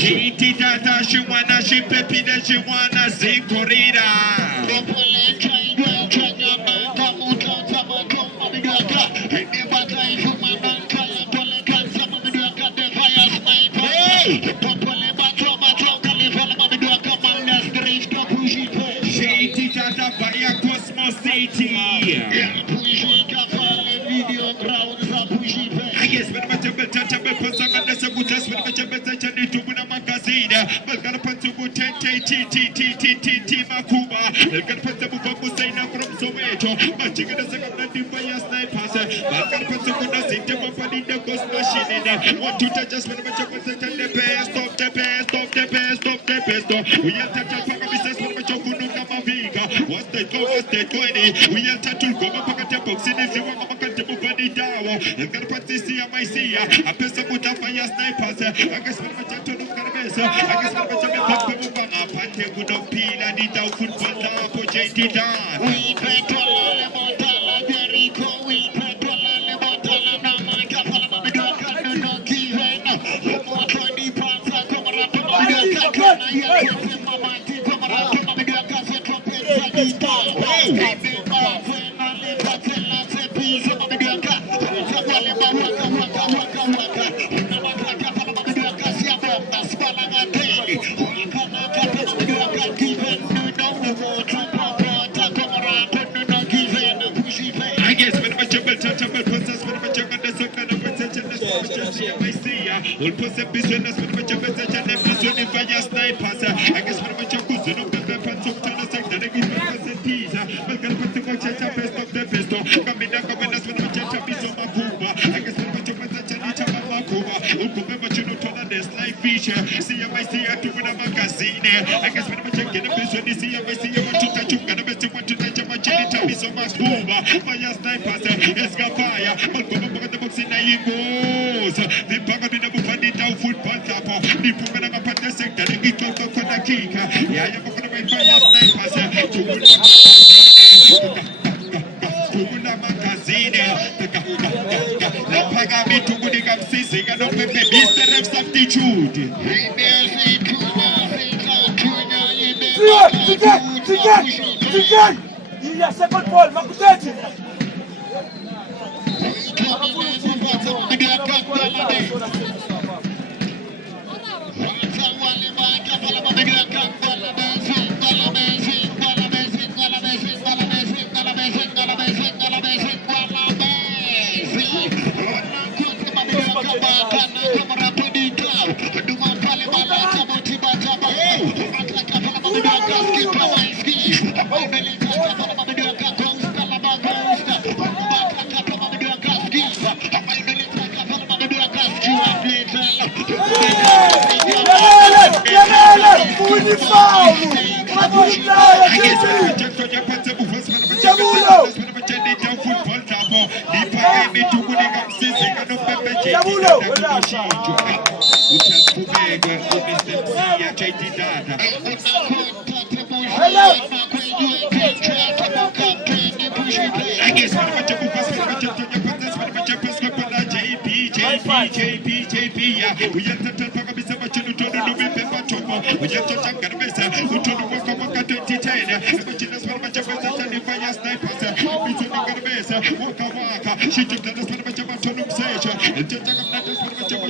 Itidada, she wanna, she pepina, she wanna see corrida. Itidada via Cosmos City. Yes, but I'm a touchable person, and that's a good test with a to win a magazine. But got a put to put Makuba. They're going to put the book of Musaina from Soweto. But you get a second fire snipers. But got to put the good as in the ghost machine in there. Want to touch us when I'm the best of the best of the best of the best. We have to touch up business from Chokunuka Maviga. What's the go? What's the 20? We have to go up at the box in if you want to put the Dawa. They're going to put this here, my see. A person put up fire snipers. I guess when I to look at this, I guess when I to be up, I take good of peel and it out football up for JT down. We play to all about Jericho, we play to all about Namaka, we don't give in. What are the parts of Kamara? I guess when I touchable process, when I check on the second of we'll put the business when I check and episode if I just snipers. I guess when I check who's in the pepper to the sector, they give us a teaser. We're going to put the best of the best. Come in, come in, that's when I check a piece of Makuba. I guess when I check a Makuba, who come over to the live feature. See, I see her to a magazine. I guess when I check in the business, see, I see you want to touch you, and I bet you want to touch my chin, so much Makuba. Fire snipers, it's got fire. But come up the box in the goes. The bag of the Bufandi down football tap. The Pumana Pata sector, the Gito for the kick. Yeah, you're going to make fire snipers. To the magazine. The Pagami to the Gamsi, and open the Mr. of substitute. Il y a 50 balles, ma coutette. We have to talk about this about you to do the we have to talk about this to do work of 2010. But you know, so much of a fire snipers. We took the base, walk. She took the best of a tonum session. And just talk about this much of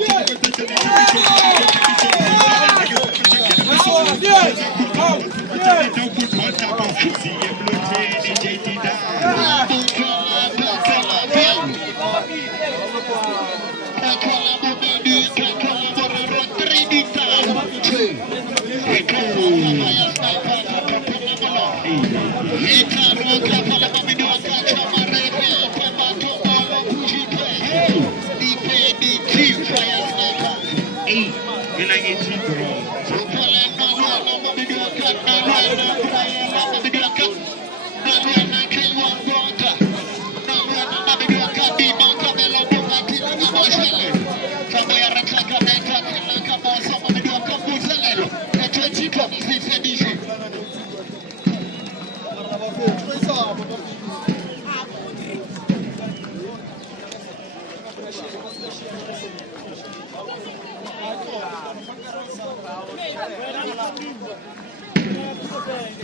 Okay.